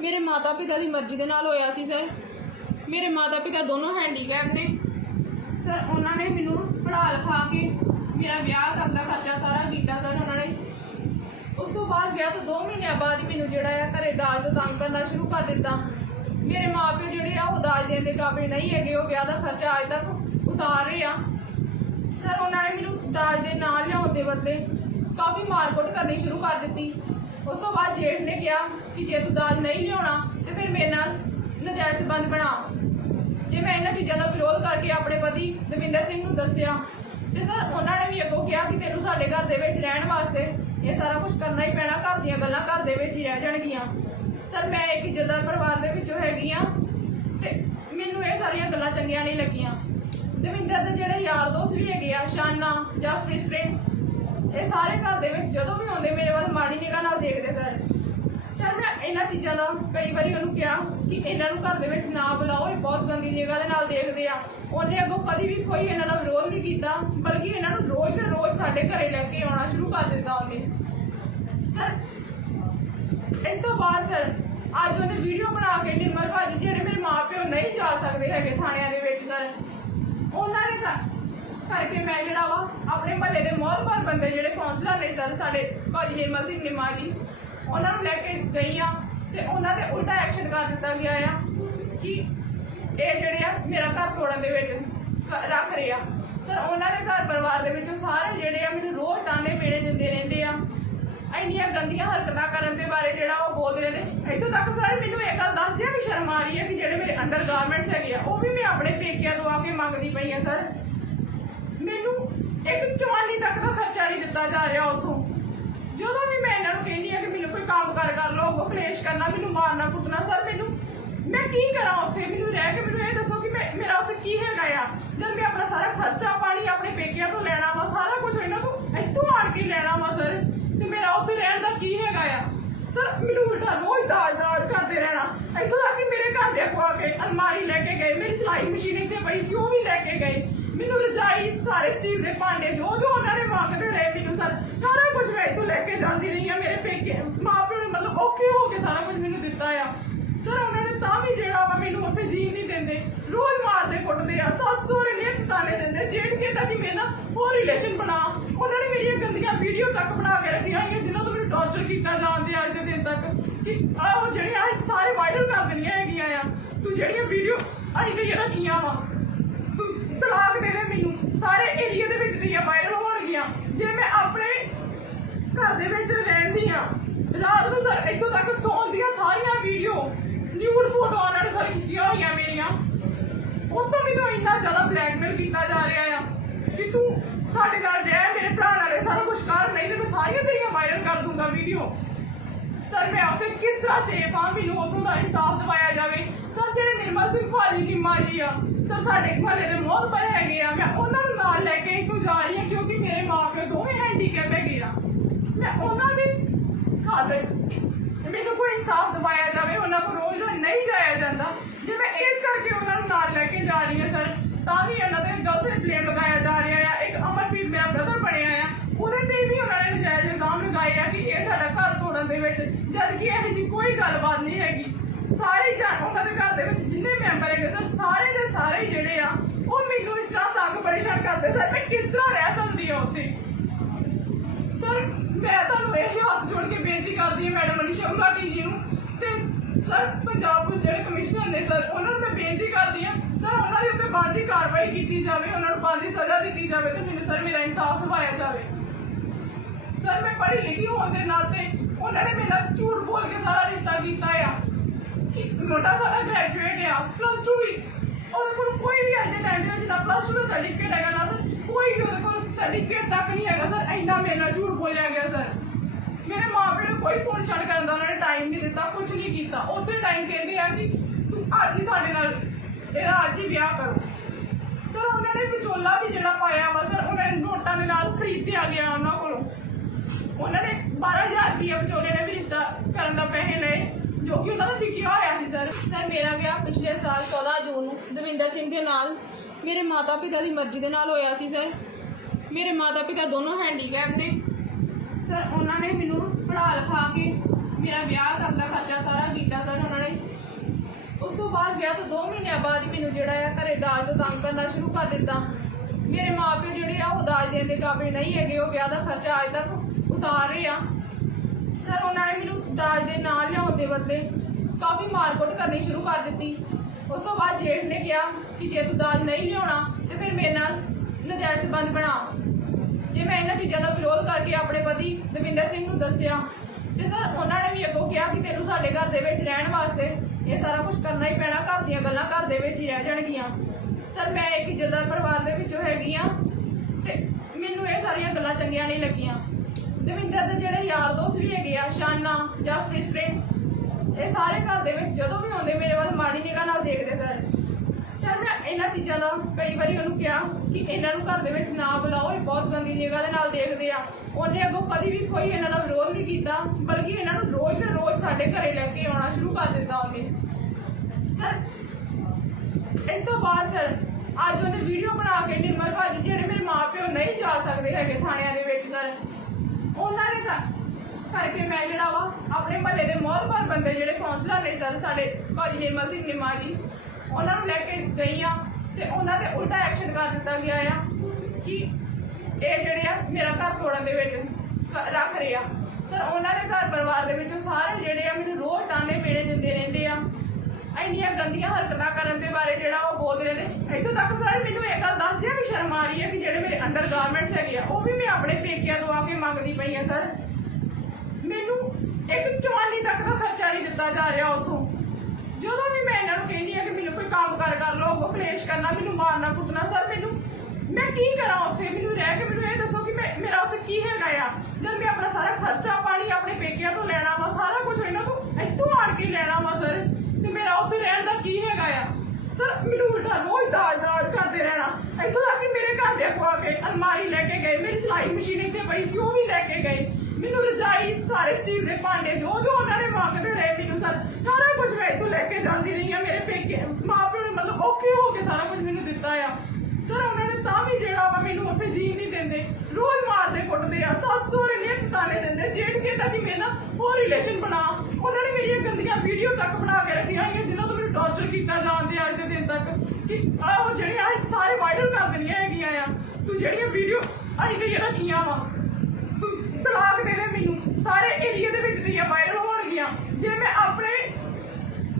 ਮੇਰੇ ਮਾਤਾ ਪਿਤਾ ਦੀ ਮਰਜ਼ੀ ਦੇ ਨਾਲ ਹੋਇਆ ਸੀ, ਸਰ। ਮੇਰੇ ਮਾਤਾ ਪਿਤਾ ਦੋਨੋਂ ਹੈਂਡੀਕੈਪ ਨੇ। ਸਰ, ਉਹਨਾਂ ਨੇ ਮੈਨੂੰ ਪੜ੍ਹਾ ਲਿਖਾ ਕੇ ਮੇਰਾ ਵਿਆਹ ਤੱਕ ਦਾ ਖਰਚਾ ਸਾਰਾ ਕੀਤਾ, ਸਰ, ਉਹਨਾਂ ਨੇ। ਉਸ ਤੋਂ ਬਾਅਦ ਵਿਆਹ ਤੋਂ 2 ਮਹੀਨਿਆਂ ਬਾਅਦ ਹੀ ਮੈਨੂੰ ਜਿਹੜਾ ਆ ਘਰੇ ਦਾਜ ਤੋਂ ਤੰਗ ਕਰਨਾ ਸ਼ੁਰੂ ਕਰ ਦਿੱਤਾ। ਮੇਰੇ ਮਾਪੇ ਜਿਹੜੇ ਆ, ਉਹ ਦਾਜ ਦੇਣ ਦੇ ਕਾਬਿਲ ਨਹੀਂ ਹੈਗੇ, ਉਹ ਵਿਆਹ ਦਾ ਖਰਚਾ ਅੱਜ ਤੱਕ ਉਤਾਰ ਰਹੇ ਆ। ਸਰ, ਉਹਨਾਂ ਨੇ ਮੈਨੂੰ ਦਾਜ ਦੇ ਨਾਲ ਲਿਆਉਣ ਦੇ ਬਦਲੇ ਕਾਫੀ ਮਾਰਕੁੱਟ ਕਰਨੀ ਸ਼ੁਰੂ ਕਰ ਦਿੱਤੀ। ਉਸ ਤੋਂ ਬਾਅਦ ਜੇਠ ਨੇ ਕਿਹਾ ਕਿ ਜੇ ਤੂੰ ਦਾਜ ਨਹੀਂ ਲਿਆਉਣਾ, ਤੇ ਫਿਰ ਮੇਰੇ ਨਾਲ ਨਜਾਇਜ਼ ਸੰਬੰਧ ਬਣਾ। ਜੇ ਮੈਂ ਇਹਨਾਂ ਚੀਜ਼ਾਂ ਦਾ ਵਿਰੋਧ ਕਰਕੇ ਆਪਣੇ ਪਤੀ ਦਵਿੰਦਰ ਸਿੰਘ ਨੂੰ ਦੱਸਿਆ, ਤੇ ਸਰ ਉਹਨਾਂ ਨੇ ਵੀ ਅੱਗੋਂ ਕਿਹਾ ਕਿ ਤੈਨੂੰ ਸਾਡੇ ਘਰ ਦੇ ਵਿੱਚ ਰਹਿਣ ਵਾਸਤੇ ਇਹ ਸਾਰਾ ਕੁਝ ਕਰਨਾ ਹੀ ਪੈਣਾ, ਘਰ ਦੀਆਂ ਗੱਲਾਂ ਘਰ ਦੇ ਵਿੱਚ ਹੀ ਰਹਿ ਜਾਣਗੀਆਂ। ਸਰ, ਮੈਂ ਇੱਕ ਇੱਜ਼ਤਦਾਰ ਪਰਿਵਾਰ ਦੇ ਵਿੱਚੋਂ ਹੈਗੀ ਆ ਤੇ ਮੈਨੂੰ ਇਹ ਸਾਰੀਆਂ ਗੱਲਾਂ ਚੰਗੀਆਂ ਨਹੀਂ ਲੱਗੀਆਂ। ਦਵਿੰਦਰ ਦੇ ਜਿਹੜੇ ਯਾਰ ਦੋਸਤ ਵੀ ਹੈਗੇ ਆ, ਸ਼ਾਨਾ, ਜਸਪ੍ਰੀਤ ਪ੍ਰਿੰਸ ਇਹ ਸਾਰੇ ਘਰ ਦੇ ਵਿੱਚ ਜਦੋਂ ਵੀ ਆਉਂਦੇ, ਮੇਰੇ ਵੱਲ ਮਾੜੀ ਨਿਗਾਹ ਨਾਲ ਦੇਖਦੇ ਸਰ। ਸਰ, ਮੈਂ ਇਹਨਾਂ ਚੀਜ਼ਾਂ ਦਾ ਕਈ ਵਾਰੀ ਉਹਨੂੰ ਕਿਹਾ ਕਿ ਇਹਨਾਂ ਨੂੰ ਘਰ ਦੇ ਵਿੱਚ ਨਾ ਬੁਲਾਓ, ਇਹ ਬਹੁਤ ਗੰਦੀ ਨਿਗਾਹ ਦੇ ਨਾਲ ਦੇਖਦੇ ਆ। ਉਹਨੇ ਅੱਗੋਂ ਕਦੀ ਵੀ ਕੋਈ ਇਹਨਾਂ ਦਾ ਵਿਰੋਧ ਨਹੀਂ ਕੀਤਾ, ਬਲਕਿ ਇਹਨਾਂ ਨੂੰ ਰੋਜ਼ ਦੇ ਰੋਜ਼ ਸਾਡੇ ਘਰੇ ਲੈ ਕੇ ਆਉਣਾ ਸ਼ੁਰੂ ਕਰ ਦਿੱਤਾ ਉਹਨੇ। ਸਰ, ਇਸ ਤੋਂ ਬਾਅਦ ਸਰ, ਅੱਜ ਉਹਨੇ ਵੀਡੀਓ ਬਣਾ ਕੇ ਨਿਰਮਲ ਭਾਜੀ, ਜਿਹੜੇ ਮੇਰੇ ਮਾਪਿਓ ਨਹੀਂ ਜਾ ਸਕਦੇ ਹੈਗੇ ਥਾਣਿਆਂ ਦੇ ਵਿੱਚ ਸਰ, ਉਹਨਾਂ ਨੇ ਕਰਕੇ ਮੈਂ ਜਿਹੜਾ ਵਾ ਆਪਣੇ ਮਹੱਲੇ ਦੇ ਮੌਲਵਾਰ ਬੰਦੇ ਜਿਹੜੇ ਕੌਂਸਲਰ ਨੇ ਸਰ ਸਾਡੇ, ਭਾਜੀ ਨਿਰਮਲ ਸਿੰਘ ਨਿਮਾ ਜੀ, ਉਹਨਾਂ ਨੂੰ ਲੈ ਕੇ ਗਈ ਆ ਤੇ ਉਹਨਾਂ ਦੇ ਉਲਟਾ ਐਕਸ਼ਨ ਕਰ ਦਿੱਤਾ ਗਿਆ ਆ ਕਿ ਇਹ ਜਿਹੜੇ ਆ ਮੇਰਾ ਘਰ ਤੋੜਨ ਦੇ ਵਿੱਚ ਰੱਖ ਰਹੇ ਆ। ਸਰ ਉਹਨਾਂ ਦੇ ਘਰ ਪਰਿਵਾਰ ਦੇ ਵਿੱਚੋਂ ਸਾਰੇ ਜਿਹੜੇ ਆ ਮੈਨੂੰ ਰੋਜ਼ ਤਾਨੇ ਮੇੜੇ ਦਿੰਦੇ ਰਹਿੰਦੇ ਆ। ਇੰਨੀਆਂ ਗੰਦੀਆਂ ਹਰਕਤਾਂ ਕਰਨ ਦੇ ਬਾਰੇ ਜਿਹੜਾ ਉਹ ਬੋਲਦੇ ਨੇ। ਇੱਥੋਂ ਤੱਕ ਸਰ ਮੈਨੂੰ ਇਹ ਗੱਲ ਦੱਸਦਿਆਂ ਵੀ ਸ਼ਰਮ ਆ ਰਹੀ ਹੈ ਕਿ ਜਿਹੜੇ ਮੇਰੇ ਅੰਡਰ ਗਾਰਮੈਂਟਸ ਹੈਗੇ ਆ, ਉਹ ਵੀ ਮੈਂ ਆਪਣੇ ਪੇਕਿਆਂ ਤੋਂ ਆ ਕੇ ਮੰਗਦੀ ਪਈ ਆ ਸਰ ਤੱਕ ਦਾ ਖਰਚਾ ਨਹੀਂ ਦਿੱਤਾ ਜਾ ਰਿਹਾ ਉਥੋਂ। ਜਦੋਂ ਵੀ ਮੈਂ ਇਹਨਾਂ ਨੂੰ ਕਹਿੰਦੀ ਆ ਕਿ ਮੈਨੂੰ ਕੋਈ ਕੰਮ ਕਰ ਕਰ ਲਓ, ਉਹ ਕਲੇਸ਼ ਕਰਨਾ, ਮੈਨੂੰ ਮਾਰਨਾ, ਕੁੱਟਣਾ, ਸਰ, ਮੈਨੂੰ ਮੈਂ ਕੀ ਕਰਾਂ ਉੱਥੇ? ਮੈਨੂੰ ਰਹਿ ਕੇ ਮੈਨੂੰ ਇਹ ਦੱਸੋ ਕਿ ਮੈਂ ਮੇਰਾ ਉੱਥੇ ਕੀ ਹੈਗਾ ਆ? ਜਦ ਮੈਂ ਆਪਣਾ ਸਾਰਾ ਖਰਚਾ, ਪਾਣੀ ਆਪਣੇ ਪੇਕਿਆਂ ਤੋਂ ਲੈਣਾ ਵਾ, ਸਾਰਾ ਕੁਝ ਇਹਨਾਂ ਤੋਂ ਇੱਥੋਂ ਆਣ ਕੇ ਲੈਣਾ ਵਾ, ਸਰ। ਤੇ ਮੇਰਾ ਉੱਥੇ ਰਹਿਣ ਦਾ ਕੀ ਹੈਗਾ ਆ? ਸਰ, ਮੈਨੂੰ ਉਲਟਾ ਰੋਜ਼ ਦਾਜ ਦਾਜ ਕਰਦੇ ਰਹਿਣਾ। ਇੱਥੋਂ ਤੱਕ ਕਿ ਮੇਰੇ ਘਰ ਦੇ ਖਵਾ ਕੇ, ਅਲਮਾਰੀ ਲੈ ਕੇ ਗਏ, ਮੇਰੀ ਸਿਲਾਈ ਮਸ਼ੀਨ ਇੱਥੇ ਪਈ ਸੀ, ਉਹ ਵੀ ਲੈ ਕੇ ਗਏ। ਮੈਨੂੰ ਰਜਾਈ ਸਾਰੇ ਸਟੀਲ ਦੇ ਭਾਂਡੇ, ਜੋ ਜੋ ਉਹਨਾਂ ਨੇ ਮੰਗਦੇ ਰਹੇ ਮੈਨੂੰ ਸਰ, ਸਾਰਾ ਕੁਝ ਮੈਂ ਇੱਥੋਂ ਲੈ ਕੇ ਜਾਂਦੀ ਰਹੀ ਆ ਮੇਰੇ ਪੇਕੇ, ਮਾਪਿਓ ਨੇ ਮਤਲਬ ਔਖੇ ਹੋ ਕੇ ਸਾਰਾ ਕੁਝ ਮੈਨੂੰ ਦਿੱਤਾ ਆ। ਸਰ, ਉਹਨਾਂ ਨੇ ਤਾਂ ਵੀ ਜਿਹੜਾ ਵਾ ਮੈਨੂੰ ਉੱਥੇ ਜੀਣ ਨਹੀਂ ਦਿੰਦੇ। ਰੋਜ਼ ਮਾਰਦੇ ਕੁੱਟਦੇ ਆ, ਸੱਸ ਸਹੁਰੇ ਨੇ ਤਾਨੇ ਦਿੰਦੇ। ਜੇਠ ਕਹਿੰਦਾ ਕਿ ਮੇਰੇ ਹੋਰ ਰਿਲੇਸ਼ਨ ਬਣਾ। ਉਹਨਾਂ ਨੇ ਮੇਰੀਆਂ ਗੰਦੀਆਂ ਵੀਡੀਓ ਤੱਕ ਬਣਾ ਕੇ ਰੱਖੀਆਂ ਹੋਈਆਂ, ਜਿਨ੍ਹਾਂ ਤੋਂ ਮੈਨੂੰ ਟੌਰਚਰ ਕੀਤਾ ਜਾਂਦੇ ਅੱਜ ਦੇ ਦਿਨ ਤੱਕ। ਕਿ ਉਹ ਜਿਹੜੀਆਂ ਸਾਰੇ ਵਾਇਰਲ ਕਰ ਦਿੰਦੀਆਂ ਹੈਗੀਆਂ ਆ। ਤੂੰ ਜਿਹੜੀਆਂ ਵੀਡੀਓ ਆਈ ਨੇ ਰੱਖੀਆਂ ਵਾ। ਤਲਾਕ ਦੇ ਦੇ ਮੈਨੂੰ। ਸਾਰੇ ਏਰੀਆ ਦੇ ਵਿੱਚ ਦੀਆਂ ਵਾਇਰਲ ਹੋਣਗੀਆਂ ਜੇ ਮੈਂ ਆਪਣੇ ਘਰ ਦੇ ਵਿੱਚ ਰਹਿੰਦੀ ਆ ਰਾਤ ਨੂੰ ਸਰ ਇੱਥੋਂ ਤੱਕ ਸੌਣ ਦੀਆਂ ਸਾਰੀਆਂ ਵੀਡੀਓ ਨਿਊਡ ਫੋਟੋ ਉਹਨਾਂ ਸਰ ਖਿੱਚੀਆਂ ਹੋਈਆਂ ਮੇਰੀਆਂ। ਉਹ ਤੋਂ ਮੈਨੂੰ ਇੰਨਾ ਜ਼ਿਆਦਾ ਬਲੈਕਮੇਲ ਕੀਤਾ ਜਾ ਰਿਹਾ ਆ ਕਿ ਤੂੰ ਸਾਡੇ ਨਾਲ ਰਹਿ, ਮੇਰੇ ਭਰਾ ਨਾਲ ਸਾਰਾ ਕੁਝ ਕਰ, ਨਹੀਂ ਤੇ ਮੈਂ ਸਾਰੀਆਂ ਤੇਰੀਆਂ ਵਾਇਰਲ ਕਰ ਦੂੰਗਾ ਵੀਡੀਓ ਸਰ, ਮੈਂ ਉੱਥੇ ਕਿਸ ਤਰ੍ਹਾਂ ਸੇਫ ਹਾਂ, ਮੈਨੂੰ ਉਥੋਂ ਦਾ ਇਨਸਾਫ ਦਿਵਾਇਆ ਜਾਵੇ। ਸਰ, ਜਿਹੜੇ ਨਿਰਮਲ ਸਿੰਘ ਭਾਜੀ ਕੀ ਮਾਂ ਜੀ ਆ ਸਰ ਸਾਡੇ ਮਹੱਲੇ ਦੇ ਬਹੁਤ ਪਰ ਹੈਗੇ ਆ। ਮੈਂ ਉਹਨਾਂ ਨੂੰ ਨਾਲ ਲੈ ਕੇ ਇੱਥੋਂ ਜਾ ਰਹੀ ਹਾਂ ਕਿਉਂਕਿ ਮੇਰੇ ਮਾਪੇ ਦੋਵੇਂ ਹੈਂਡੀਕੈਪ ਹੈਗੇ ਆ। ਮੈਂ ਉਹਨਾਂ ਦੀ ਖਾਤਰ ਮੈਨੂੰ ਕੋਈ ਇਨਸਾਫ ਦਿਵਾਇਆ ਜਾਵੇ, ਉਹਨਾਂ ਕੋਲ ਰੋਜ਼ ਨਹੀਂ ਜਾਇਆ ਜਾਂਦਾ। ਜੇ ਮੈਂ ਇਸ ਕਰਕੇ ਉਹਨਾਂ ਨੂੰ ਨਾਲ ਲੈ ਕੇ ਜਾ ਰਹੀ ਹਾਂ, ਸਰ, ਤਾਂ ਵੀ ਉਹਨਾਂ ਦੇ ਗਲਤ ਬਲੇਮ ਲਗਾਇਆ ਜਾ ਰਿਹਾ ਆ। ਇੱਕ ਅਮਰਪ੍ਰੀਤ ਮੇਰਾ ਬ੍ਰਦਰ ਬਣਿਆ ਆ। ਉਹਦੇ ਤੇ ਵੀ ਉਹਨਾਂ ਨੇ ਨਜਾਇਜ਼ ਇਲਜ਼ਾਮ ਲਗਾਏ ਆ ਕਿ ਇਹ ਸਾਡਾ ਘਰ ਤੋੜਨ ਦੇ ਵਿੱਚ ਜਦ ਕਿ ਇਹੋ ਜਿਹੀ ਕੋਈ ਗੱਲਬਾਤ ਨਹੀਂ ਹੈਗੀ। ਸਾਰੇ ਜਾਣ ਉਹਨਾਂ ਦੇ ਘਰ ਦੇ ਵਿੱਚ ਜਿੰਨੇ ਮੈਂਬਰ ਹੈਗੇ ਸਰ, ਸਾਰੇ ਦੇ ਸਾਰੇ ਜਿਹੜੇ ਆ, ਉਹ ਮੈਨੂੰ ਇਸ ਤਰ੍ਹਾਂ ਤੰਗ ਪਰੇਸ਼ਾਨ ਕਰਦੇ ਸਰ, ਮੈਂ ਕਿਸ ਤਰ੍ਹਾਂ ਰਹਿ ਸਕਦੀ ਹਾਂ ਉੱਥੇ? ਸਰ, ਮੈਂ ਤੁਹਾਨੂੰ ਇਹ ਹੱਥ ਜੋੜ ਕੇ ਬੇਨਤੀ ਕਰਦੀ ਹਾਂ ਮੈਡਮ ਅਨੀਸ਼ਾ ਗੁਲਾਟੀ ਜੀ ਨੂੰ ਤੇ ਸਰ, ਪੰਜਾਬ ਪੁਲਿਸ ਜਿਹੜੇ ਕਮਿਸ਼ਨਰ ਨੇ ਸਰ, ਉਹਨਾਂ ਨੂੰ ਮੈਂ ਬੇਨਤੀ ਕਰਦੀ ਹਾਂ, ਸਰ, ਉਹਨਾਂ ਦੇ ਉੱਤੇ ਬਣਦੀ ਕਾਰਵਾਈ ਕੀਤੀ ਜਾਵੇ, ਉਹਨਾਂ ਨੂੰ ਬਣਦੀ ਸਜ਼ਾ ਦਿੱਤੀ ਜਾਵੇ ਤੇ ਮੈਨੂੰ ਸਰ, ਮੇਰਾ ਇਨਸਾਫ ਦਿਵਾਇਆ ਜਾਵੇ। ਸਰ, ਮੈਂ ਪੜ੍ਹੀ ਲਿਖੀ ਹੋਣ ਦੇ ਨਾਤੇ ਉਹਨਾਂ ਨੇ ਮੇਰਾ ਝੂਠ ਬੋਲ ਕੇ ਸਾਰਾ ਰਿਸ਼ਤਾ ਕੀਤਾ ਆ। ਕਿ ਮੁੰਡਾ ਸਾਡਾ ਗ੍ਰੈਜੂਏਟ ਆ ਪਲੱਸ 2 ਵੀ। ਉਹਦੇ ਕੋਲ ਕੋਈ ਵੀ ਅੱਜ ਦੇ ਟਾਈਮ ਦੇ ਵਿੱਚ ਨਾ ਪਲੱਸ 2 ਦਾ ਸਰਟੀਫਿਕੇਟ ਹੈਗਾ ਨਾ ਸਰ ਕੋਈ ਵੀ ਉਹਦੇ ਕੋਲ ਸਰਟੀਫਿਕੇਟ ਤੱਕ ਨਹੀਂ ਹੈਗਾ ਸਰ ਇੰਨਾ ਮੇਰੇ ਨਾਲ ਝੂਠ ਬੋਲਿਆ ਗਿਆ ਸਰ ਮੇਰੇ ਮਾਪੇ ਨੂੰ ਕੋਈ ਫੋਨ ਛੱਡ ਕਰਨ ਦਾ ਉਹਨਾਂ ਨੇ ਟਾਈਮ ਨਹੀਂ ਦਿੱਤਾ ਕੁਝ ਨਹੀਂ ਕੀਤਾ। ਉਸੇ ਟਾਈਮ ਕਹਿੰਦੇ ਆ ਕਿ ਤੂੰ ਅੱਜ ਹੀ ਸਾਡੇ ਨਾਲ ਇਹਦਾ ਅੱਜ ਹੀ ਵਿਆਹ ਕਰੋ। ਸਰ ਉਹਨਾਂ ਨੇ ਵਿਚੋਲਾ ਵੀ ਜਿਹੜਾ ਪਾਇਆ ਵਾ ਸਰ ਉਹਨਾਂ ਨੇ ਨੋਟਾਂ ਦੇ ਨਾਲ ਖਰੀਦਿਆ ਗਿਆ ਉਹਨਾਂ ਕੋਲੋਂ। ਉਹਨਾਂ ਨੇ 12000 ਰੁਪਏ ਵਿਚੋਲੇ ਨੇ ਵੀ ਰਿਸ਼ਤਾ ਕਰਨ ਦਾ ਪੈਸੇ ਲਏ। ਜੋ ਕਿ ਉਹਨਾਂ ਦਾ ਵਿਕਿਆ ਹੋਇਆ ਸੀ, ਸਰ? ਸਰ, ਮੇਰਾ ਵਿਆਹ ਪਿਛਲੇ ਸਾਲ 14 ਜੂਨ ਨੂੰ ਦਵਿੰਦਰ ਸਿੰਘ ਦੇ ਨਾਲ ਮੇਰੇ ਮਾਤਾ ਪਿਤਾ ਦੀ ਮਰਜ਼ੀ ਦੇ ਨਾਲ ਹੋਇਆ ਸੀ, ਸਰ। ਮੇਰੇ ਮਾਤਾ ਪਿਤਾ ਦੋਨੋਂ ਹੈਂਡੀਕੈਪ ਨੇ। ਸਰ, ਉਹਨਾਂ ਨੇ ਮੈਨੂੰ ਪੜ੍ਹਾ ਲਿਖਾ ਕੇ ਮੇਰਾ ਵਿਆਹ ਤੱਕ ਦਾ ਖਰਚਾ ਸਾਰਾ ਕੀਤਾ, ਸਰ, ਉਹਨਾਂ ਨੇ। ਉਸ ਤੋਂ ਬਾਅਦ ਵਿਆਹ ਤੋਂ 2 ਮਹੀਨਿਆਂ ਬਾਅਦ ਹੀ ਮੈਨੂੰ ਜਿਹੜਾ ਆ ਘਰੇ ਦਾਜ ਤੋਂ ਤੰਗ ਕਰਨਾ ਸ਼ੁਰੂ ਕਰ ਦਿੱਤਾ। ਮੇਰੇ ਮਾਪੇ ਜਿਹੜੇ ਆ, ਉਹ ਦਾਜ ਦੇਣ ਦੇ ਕਾਬਿਲ ਨਹੀਂ ਹੈਗੇ, ਉਹ ਵਿਆਹ ਦਾ ਖਰਚਾ ਅੱਜ ਤੱਕ ਉਤਾਰ ਰਹੇ ਆ। ਸਰ, ਉਹਨਾਂ ਨੇ ਮੈਨੂੰ ਦਾਜ ਦੇ ਨਾਲ ਲਿਆਉਣ ਦੇ ਬਦਲੇ ਕਾਫੀ ਮਾਰਕੁੱਟ ਕਰਨੀ ਸ਼ੁਰੂ ਕਰ ਦਿੱਤੀ। ਉਸ ਤੋਂ ਬਾਅਦ ਜੇਠ ਨੇ ਕਿਹਾ ਕਿ ਜੇ ਤੂੰ ਦਾਜ ਨਹੀਂ ਲਿਆਉਣਾ, ਤੇ ਫਿਰ ਮੇਰੇ ਨਾਲ ਨਜਾਇਜ਼ ਸੰਬੰਧ ਬਣਾ। ਜੇ ਮੈਂ ਇਹਨਾਂ ਚੀਜ਼ਾਂ ਦਾ ਵਿਰੋਧ ਕਰਕੇ ਆਪਣੇ ਪਤੀ ਦਵਿੰਦਰ ਸਿੰਘ ਨੂੰ ਦੱਸਿਆ, ਤੇ ਸਰ, ਉਹਨਾਂ ਨੇ ਵੀ ਅੱਗੋਂ ਕਿਹਾ ਕਿ ਤੈਨੂੰ ਸਾਡੇ ਘਰ ਦੇ ਵਿੱਚ ਰਹਿਣ ਵਾਸਤੇ ਇਹ ਸਾਰਾ ਕੁਝ ਕਰਨਾ ਹੀ ਪੈਣਾ, ਘਰ ਦੀਆਂ ਗੱਲਾਂ ਘਰ ਦੇ ਵਿੱਚ ਹੀ ਰਹਿ ਜਾਣਗੀਆਂ। ਸਰ, ਮੈਂ ਇੱਕ ਇੱਜ਼ਤਦਾਰ ਪਰਿਵਾਰ ਦੇ ਵਿੱਚੋਂ ਹੈਗੀ ਆ ਤੇ ਮੈਨੂੰ ਇਹ ਸਾਰੀਆਂ ਗੱਲਾਂ ਚੰਗੀਆਂ ਨਹੀਂ ਲੱਗੀਆਂ। ਦਵਿੰਦਰ ਦੇ ਜਿਹੜੇ ਯਾਰ ਦੋਸਤ ਵੀ ਹੈਗੇ ਆ, ਸ਼ਾਨਾ, ਜਸਪ੍ਰੀਤ, ਪ੍ਰਿੰਸ, ਇਹ ਸਾਰੇ ਘਰ ਦੇ ਵਿੱਚ ਜਦੋਂ ਵੀ ਆਉਂਦੇ, ਮੇਰੇ ਵੱਲ ਮਾੜੀ ਨਿਗਾਹ ਨਾਲ ਦੇਖਦੇ ਸਰ। ਸਰ, ਮੈਂ ਇਹਨਾਂ ਚੀਜ਼ਾਂ ਦਾ ਕਈ ਵਾਰੀ ਉਹਨੂੰ ਕਿਹਾ ਕਿ ਇਹਨਾਂ ਨੂੰ ਘਰ ਦੇ ਵਿੱਚ ਨਾ ਬੁਲਾਓ, ਇਹ ਬਹੁਤ ਗੰਦੀ ਨਿਗਾਹ ਦੇ ਨਾਲ ਦੇਖਦੇ ਆ। ਉਹਨੇ ਅੱਗੋਂ ਕਦੀ ਵੀ ਕੋਈ ਇਹਨਾਂ ਦਾ ਵਿਰੋਧ ਨਹੀਂ ਕੀਤਾ, ਬਲਕਿ ਇਹਨਾਂ ਨੂੰ ਰੋਜ਼ ਦੇ ਰੋਜ਼ ਸਾਡੇ ਘਰੇ ਲੈ ਕੇ ਆਉਣਾ ਸ਼ੁਰੂ ਕਰ ਦਿੱਤਾ ਉਹਨੇ। ਸਰ, ਇਸ ਤੋਂ ਬਾਅਦ ਸਰ, ਅੱਜ ਉਹਨੇ ਵੀਡੀਓ ਬਣਾ ਕੇ ਨਿਰਮਲ ਭਾਜੀ ਜਿਹੜੇ ਮੇਰੇ ਮਾਪਿਓ ਨਹੀਂ ਜਾ ਸਕਦੇ ਹੈਗੇ ਥਾਣਿਆਂ ਦੇ ਵਿੱਚ ਸਰ ਉਹਨਾਂ ਨੇ ਕਰਕੇ ਮੈਂ ਜਿਹੜਾ ਵਾ, ਆਪਣੇ ਮਹੱਲੇ ਦੇ ਮੋਹਤਬਰ ਬੰਦੇ ਜਿਹੜੇ ਕਾਉਂਸਲਰ ਨੇ ਸਰ ਸਾਡੇ ਭਾਜੀ ਨਿਰਮਲ ਸਿੰਘ ਨਿਮਾ ਜੀ, ਉਹਨਾਂ ਨੂੰ ਲੈ ਕੇ ਗਈ ਆ ਤੇ ਉਹਨਾਂ ਦੇ ਉਲਟਾ ਐਕਸ਼ਨ ਕਰ ਦਿੱਤਾ ਗਿਆ ਆ ਕਿ ਇਹ ਜਿਹੜੇ ਆ ਮੇਰਾ ਘਰ ਤੋੜਨ ਦੇ ਵਿੱਚ ਰੱਖ ਰਹੇ ਆ। ਸਰ ਉਹਨਾਂ ਦੇ ਘਰ ਪਰਿਵਾਰ ਦੇ ਵਿੱਚੋਂ ਸਾਰੇ ਜਿਹੜੇ ਆ ਮੈਨੂੰ ਰੋਜ਼ ਟਾਣੇ ਮੇੜੇ ਦਿੰਦੇ ਰਹਿੰਦੇ ਆ। ਇੰਨੀਆਂ ਗੰਦੀਆਂ ਹਰਕਤਾਂ ਕਰਨ ਦੇ ਬਾਰੇ ਜਿਹੜਾ ਉਹ ਬੋਲ ਨੇ, ਇੱਥੋਂ ਤੱਕ ਸਰ ਮੈਨੂੰ ਇਹ ਗੱਲ ਦੱਸ ਦਿਆ ਵੀ ਸ਼ਰਮ ਆ ਰਹੀ ਹੈ ਕਿ ਜਿਹੜੇ ਮੇਰੇ ਅੰਡਰ ਗਾਰਮੈਂਟਸ ਹੈਗੇ ਆ, ਉਹ ਵੀ ਮੈਂ ਆਪਣੇ ਪੇਕਿਆਂ ਤੋਂ ਆ ਕੇ ਮੰਗਦੀ ਪਈ ਆ ਸਰ। ਮੈਨੂੰ ਇੱਕ ਚਵਾਨੀ ਤੱਕ ਦਾ ਖਰਚਾ ਨਹੀਂ ਦਿੱਤਾ ਜਾ ਰਿਹਾ ਉਥੋਂ। ਜਦੋਂ ਵੀ ਮੈਂ ਇਹਨਾਂ ਨੂੰ ਕਹਿੰਦੀ ਆ ਕਿ ਮੈਨੂੰ ਕੋਈ ਕੰਮ ਕਰ ਕਰ ਲਓ, ਉਹ ਕਲੇਸ਼ ਕਰਨਾ, ਮੈਨੂੰ ਮਾਰਨਾ ਕੁੱਟਣਾ, ਸਰ ਮੈਨੂੰ ਮੈਂ ਕੀ ਕਰਾਂ ਉੱਥੇ ਮੈਨੂੰ ਰਹਿ ਕੇ ਮੈਨੂੰ ਇਹ ਦੱਸੋ ਕਿ ਮੈਂ ਮੇਰਾ ਉੱਥੇ ਕੀ ਹੈਗਾ ਆ ਜਦ ਮੈਂ ਆਪਣਾ ਸਾਰਾ ਖਰਚਾ ਪਾਣੀ ਆਪਣੇ ਪੇਕਿਆਂ ਤੋਂ ਲੈਣਾ ਵਾ ਸਾਰਾ ਕੁਝ ਇਹਨਾਂ ਤੋਂ ਇੱਥੋਂ ਆਣ ਕੇ ਲੈਣਾ ਵਾ ਸਰ ਤੇ ਮੇਰਾ ਉੱਥੇ ਰਹਿਣ ਦਾ ਕੀ ਹੈਗਾ ਆ ਸਰ, ਮੈਨੂੰ ਉਲਟਾ ਰੋਜ਼ ਦਾਜ ਦਾਜ ਕਰਦੇ ਰਹਿਣਾ। ਇੱਥੋਂ ਤੱਕ ਕਿ ਮੇਰੇ ਘਰ ਦੇ ਖਵਾ ਕੇ ਅਲਮਾਰੀ ਲੈ ਕੇ ਗਏ, ਮੇਰੀ ਸਿਲਾਈ ਮਸ਼ੀਨ ਇੱਥੇ ਪਈ ਸੀ, ਉਹ ਵੀ ਲੈ ਕੇ ਗਏ। ਮੈਨੂੰ ਰਜਾਈ ਸਾਰੇ ਸਟੀਲ ਦੇ ਭਾਂਡੇ ਜੋ ਜੋ ਉਹਨਾਂ ਨੇ ਮੰਗਦੇ ਰਹੇ ਮੈਨੂੰ, ਸਰ, ਸਾਰਾ ਕੁਝ ਮੈਂ ਇੱਥੋਂ ਲੈ ਕੇ ਜਾਂਦੀ ਰਹੀ ਆ ਮੇਰੇ ਪੇਕੇ, ਮਾਪਿਓ ਨੇ ਮਤਲਬ ਔਖੇ ਹੋ ਕੇ ਸਾਰਾ ਕੁਝ ਮੈਨੂੰ ਦਿੱਤਾ ਆ। ਸਰ, ਉਹਨਾਂ ਨੇ ਤਾਂ ਵੀ ਜਿਹੜਾ ਵਾ ਮੈਨੂੰ ਉੱਥੇ ਜੀਣ ਨਹੀਂ ਦਿੰਦੇ, ਰੋਜ਼ ਮਾਰਦੇ ਕੁੱਟਦੇ ਆ ਸੱਸ ਸਹੁਰੇ ਨੇ ਤਾਨੇ ਦਿੰਦੇ, ਜੇਠ ਕਹਿੰਦਾ ਕਿ ਮੈਂ ਨਾ ਹੋਰ ਰਿਲੇਸ਼ਨ ਬਣਾ। ਉਹਨਾਂ ਨੇ ਮੇਰੀਆਂ ਗੰਦੀਆਂ ਵੀਡੀਓ ਤੱਕ ਬਣਾ ਕੇ ਰੱਖੀਆਂ ਹੋਈਆਂ ਜਿਹਨਾਂ ਤੋਂ ਮੈਨੂੰ ਟੌਰਚਰ ਕੀਤਾ ਜਾਂਦੇ ਅੱਜ ਦੇ ਦਿਨ ਤੱਕ ਕਿ ਆਹ ਉਹ ਜਿਹੜੀਆਂ ਸਾਰੇ ਵਾਇਰਲ ਕਰ ਦੇਣੀਆਂ ਹੈਗੀਆਂ ਆ। ਤੂੰ ਜਿਹੜੀਆਂ ਵੀਡੀਓ ਅਸੀਂ ਤੇ ਰੱਖੀਆਂ ਵਾ। ਤੂੰ ਤਲਾਕ ਦੇ ਦੇ ਮੈਨੂੰ। ਸਾਰੇ ਏਰੀਆ ਦੇ ਵਿੱਚ ਦੀਆਂ ਵਾਇਰਲ ਹੋਣਗੀਆਂ ਜੇ ਮੈਂ ਆਪਣੇ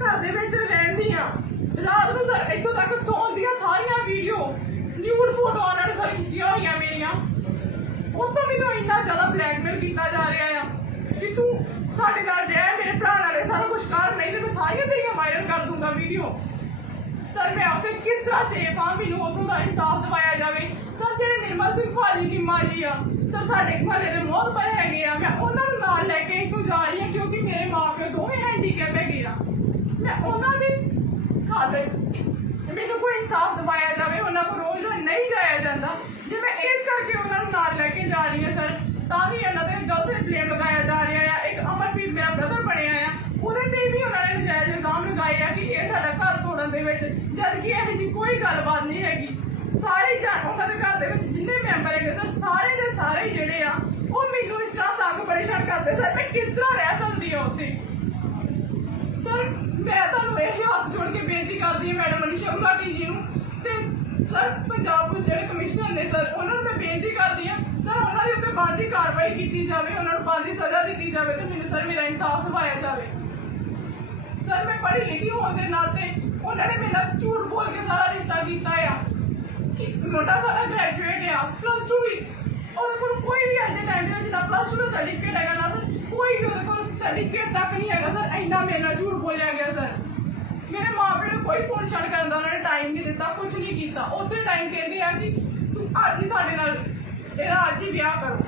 ਘਰ ਦੇ ਵਿੱਚ ਰਹਿੰਦੀ ਆ, ਰਾਤ ਨੂੰ ਸਰ ਇੱਥੋਂ ਤੱਕ ਸੌਣ ਦੀਆਂ ਸਾਰੀਆਂ ਵੀਡੀਓ ਨਿਊਡ ਫੋਟੋ ਉਹਨਾਂ ਨੇ ਸਰ ਖਿੱਚੀਆਂ ਹੋਈਆਂ ਮੇਰੀਆਂ। ਉਹ ਤੋਂ ਮੈਨੂੰ ਇੰਨਾ ਜ਼ਿਆਦਾ ਬਲੈਕਮੇਲ ਕੀਤਾ ਜਾ ਰਿਹਾ ਆ ਕਿ ਤੂੰ ਸਾਡੇ ਨਾਲ ਰਹਿ, ਮੇਰੇ ਭਰਾ ਨਾਲੇ ਸਾਰਾ ਕੁਝ ਕਰ, ਨਹੀਂ ਤੇ ਮੈਂ ਸਾਰੀਆਂ ਤੇਰੀਆਂ ਵਾਇਰਲ ਕਰ ਦੂੰਗਾ ਵੀਡੀਓ ਸਰ, ਮੈਂ ਉੱਥੇ ਕਿਸ ਤਰ੍ਹਾਂ ਸੇਫ ਹਾਂ ਮੈਨੂੰ ਉੱਥੋਂ ਦਾ ਇਨਸਾਫ ਦਿਵਾਇਆ ਜਾਵੇ। ਸਰ, ਜਿਹੜੇ ਨਿਰਮਲ ਸਿੰਘ ਭਾਜੀ ਨਿੰਮਾ ਜੀ ਆ, ਸਰ, ਸਾਡੇ ਮਹੱਲੇ ਦੇ ਮੋਹਰ ਪਰ ਹੈਗੇ ਆ। ਮੈਂ ਉਹਨਾਂ ਨੂੰ ਨਾਲ ਲੈ ਕੇ ਇੱਥੋਂ ਜਾ ਰਹੀ ਹਾਂ, ਕਿਉਂਕਿ ਮੇਰੇ ਮਾਪੇ ਦੋਵੇਂ ਹੈਂਡੀਕੈਪ ਹੈਗੇ ਆ। ਮੈਂ ਉਹਨਾਂ ਦੀ ਖਾਤਰ ਮੈਨੂੰ ਕੋਈ ਇਨਸਾਫ ਦਿਵਾਇਆ ਜਾਵੇ, ਉਹਨਾਂ ਕੋਲ ਰੋਜ਼ ਰੋਜ਼ ਨਹੀਂ ਜਾਇਆ ਜਾਂਦਾ। ਜੇ ਮੈਂ ਇਸ ਕਰਕੇ ਉਹਨਾਂ ਨੂੰ ਨਾਲ ਲੈ ਕੇ ਜਾ ਰਹੀ ਹਾਂ, ਸਰ, ਤਾਂ ਵੀ ਇਹਨਾਂ ਤੇ ਗਲਤ ਬਲੇਮ ਲਗਾਇਆ ਜਾ ਰਿਹਾ ਆ। ਇੱਕ ਅਮਰਪ੍ਰੀਤ ਮੇਰਾ ਬ੍ਰਦਰ ਬਣਿਆ ਆ। ਉਹਦੇ ਨੇ ਨਜਾਇਜ਼ ਇਲਜ਼ਾਮ ਲਗਾਏ ਆ ਕਿ ਇਹ ਸਾਡਾ ਘਰ ਤੋੜਨ ਦੇ ਵਿੱਚ ਜਦ ਕਿ ਇਹੋ ਜਿਹੀ ਕੋਈ ਗੱਲਬਾਤ ਨਹੀਂ ਹੈਗੀ। ਸਾਰੇ ਜਾਣ ਉਹਨਾਂ ਦੇ ਘਰ ਦੇ ਵਿੱਚ ਜਿੰਨੇ ਮੈਂਬਰ ਹੈਗੇ ਸਰ, ਸਾਰੇ ਦੇ ਸਾਰੇ ਜਿਹੜੇ ਆ, ਉਹ ਮੈਨੂੰ ਇਸ ਤਰ੍ਹਾਂ ਤੰਗ ਪਰੇਸ਼ਾਨ ਕਰਦੇ। ਸਰ, ਮੈਂ ਕਿਸ ਤਰ੍ਹਾਂ ਰਹਿ ਸਕਦੀ ਹਾਂ ਉੱਥੇ? ਸਰ, ਮੈਂ ਤੁਹਾਨੂੰ ਇਹ ਹੱਥ ਜੋੜ ਕੇ ਬੇਨਤੀ ਕਰਦੀ ਹਾਂ, ਮੈਡਮ ਅਨੀਸ਼ਾ ਗੁਲਾਟੀ ਜੀ ਨੂੰ। ਤੇ ਸਰ, ਪੰਜਾਬ ਦੇ ਜਿਹੜੇ ਕਮਿਸ਼ਨਰ ਨੇ ਸਰ, ਉਹਨਾਂ ਨੂੰ ਮੈਂ ਬੇਨਤੀ ਕਰਦੀ ਹਾਂ, ਸਰ, ਉਹਨਾਂ ਦੇ ਉੱਤੇ ਬਣਦੀ ਕਾਰਵਾਈ ਕੀਤੀ ਜਾਵੇ, ਉਹਨਾਂ ਨੂੰ ਬੰਦੀ ਸਜ਼ਾ ਦਿੱਤੀ ਜਾਵੇ ਤੇ ਮੈਨੂੰ ਸਰ, ਮੇਰਾ ਇਨਸਾਫ ਦਿਵਾਇਆ ਜਾਵੇ। ਸਰ ਮੈਂ ਪੜ੍ਹੀ ਲਿਖੀ ਹੋਣ ਦੇ ਨਾਤੇ ਉਹਨਾਂ ਨੇ ਮੇਰੇ ਨਾਲ ਝੂਠ ਬੋਲ ਕੇ ਸਾਰਾ ਰਿਸ਼ਤਾ ਕੀਤਾ ਆ। ਕਿ ਮੁੰਡਾ ਸਾਡਾ ਗ੍ਰੈਜੂਏਟ ਆ ਪਲੱਸ 2 ਵੀ। ਉਹਦੇ ਕੋਲ ਕੋਈ ਵੀ ਅੱਜ ਦੇ ਟਾਈਮ ਦੇ ਵਿੱਚ ਨਾ ਪਲੱਸ 2 ਦਾ ਸਰਟੀਫਿਕੇਟ ਹੈਗਾ ਨਾ ਸਰ ਕੋਈ ਵੀ ਉਹਦੇ ਕੋਲ ਸਰਟੀਫਿਕੇਟ ਤੱਕ ਨਹੀਂ ਹੈਗਾ ਸਰ ਇੰਨਾ ਮੇਰੇ ਨਾਲ ਝੂਠ ਬੋਲਿਆ ਗਿਆ ਸਰ ਮੇਰੇ ਮਾਪੇ ਨੂੰ ਕੋਈ ਫੋਨ ਛੱਡ ਕਰਨ ਦਾ ਉਹਨਾਂ ਨੇ ਟਾਈਮ ਨਹੀਂ ਦਿੱਤਾ ਕੁਝ ਨਹੀਂ ਕੀਤਾ। ਉਸੇ ਟਾਈਮ ਕਹਿੰਦੇ ਆ ਕਿ ਤੂੰ ਅੱਜ ਹੀ ਸਾਡੇ ਨਾਲ ਇਹਦਾ ਅੱਜ ਹੀ ਵਿਆਹ ਕਰੋ।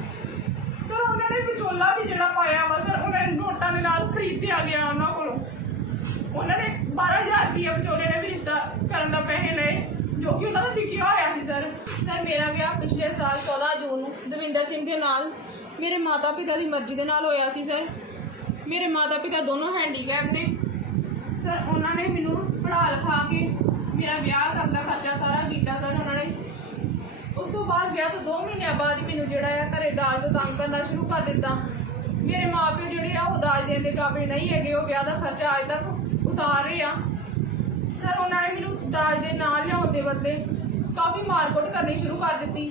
ਸਰ ਉਹਨਾਂ ਨੇ ਵਿਚੋਲਾ ਵੀ ਜਿਹੜਾ ਪਾਇਆ ਵਾ ਸਰ ਉਹਨਾਂ ਨੇ ਨੋਟਾਂ ਦੇ ਨਾਲ ਖਰੀਦਿਆ ਗਿਆ ਉਹਨਾਂ ਕੋਲੋਂ। ਉਹਨਾਂ ਨੇ 12000 ਰੁਪਏ ਵਿਚੋਲੇ ਨੇ ਵੀ ਰਿਸ਼ਤਾ ਕਰਨ ਦਾ ਪੈਸੇ ਲਏ, ਜੋ ਕਿ ਉਹਨਾਂ ਦਾ ਵਿਕਿਆ ਹੋਇਆ ਸੀ, ਸਰ। ਸਰ, ਮੇਰਾ ਵਿਆਹ ਪਿਛਲੇ ਸਾਲ 14 ਜੂਨ ਨੂੰ ਦਵਿੰਦਰ ਸਿੰਘ ਦੇ ਨਾਲ, ਮੇਰੇ ਮਾਤਾ ਪਿਤਾ ਦੀ ਮਰਜ਼ੀ ਦੇ ਨਾਲ ਹੋਇਆ ਸੀ, ਸਰ। ਮੇਰੇ ਮਾਤਾ ਪਿਤਾ ਦੋਨੋਂ ਹੈਂਡੀਕੈਪ ਨੇ। ਸਰ, ਉਹਨਾਂ ਨੇ ਮੈਨੂੰ ਪੜ੍ਹਾ ਲਿਖਾ ਕੇ ਮੇਰਾ ਵਿਆਹ ਕਰਨ ਦਾ ਖਰਚਾ ਸਾਰਾ ਕੀਤਾ, ਸਰ, ਉਹਨਾਂ ਨੇ। ਉਸ ਤੋਂ ਬਾਅਦ ਵਿਆਹ ਤੋਂ 2 ਮਹੀਨਿਆਂ ਬਾਅਦ ਹੀ ਮੈਨੂੰ ਜਿਹੜਾ ਆ ਘਰੇ ਦਾਜ ਤੋਂ ਤੰਗ ਕਰਨਾ ਸ਼ੁਰੂ ਕਰ ਦਿੱਤਾ। ਮੇਰੇ ਮਾਪੇ ਜਿਹੜੇ ਆ, ਉਹ ਦਾਜ ਦੇਣ ਦੇ ਕਾਬਿਲ ਨਹੀਂ ਹੈਗੇ, ਉਹ ਵਿਆਹ ਦਾ ਖਰਚਾ ਅੱਜ ਤੱਕ ਉਤਾਰ ਰਹੇ ਆ। ਸਰ, ਉਹਨਾਂ ਨੇ ਮੈਨੂੰ ਦਾਜ ਦੇ ਨਾਲ ਲਿਆਉਣ ਦੇ ਬਦਲੇ ਕਾਫੀ ਮਾਰਕੁੱਟ ਕਰਨੀ ਸ਼ੁਰੂ ਕਰ ਦਿੱਤੀ।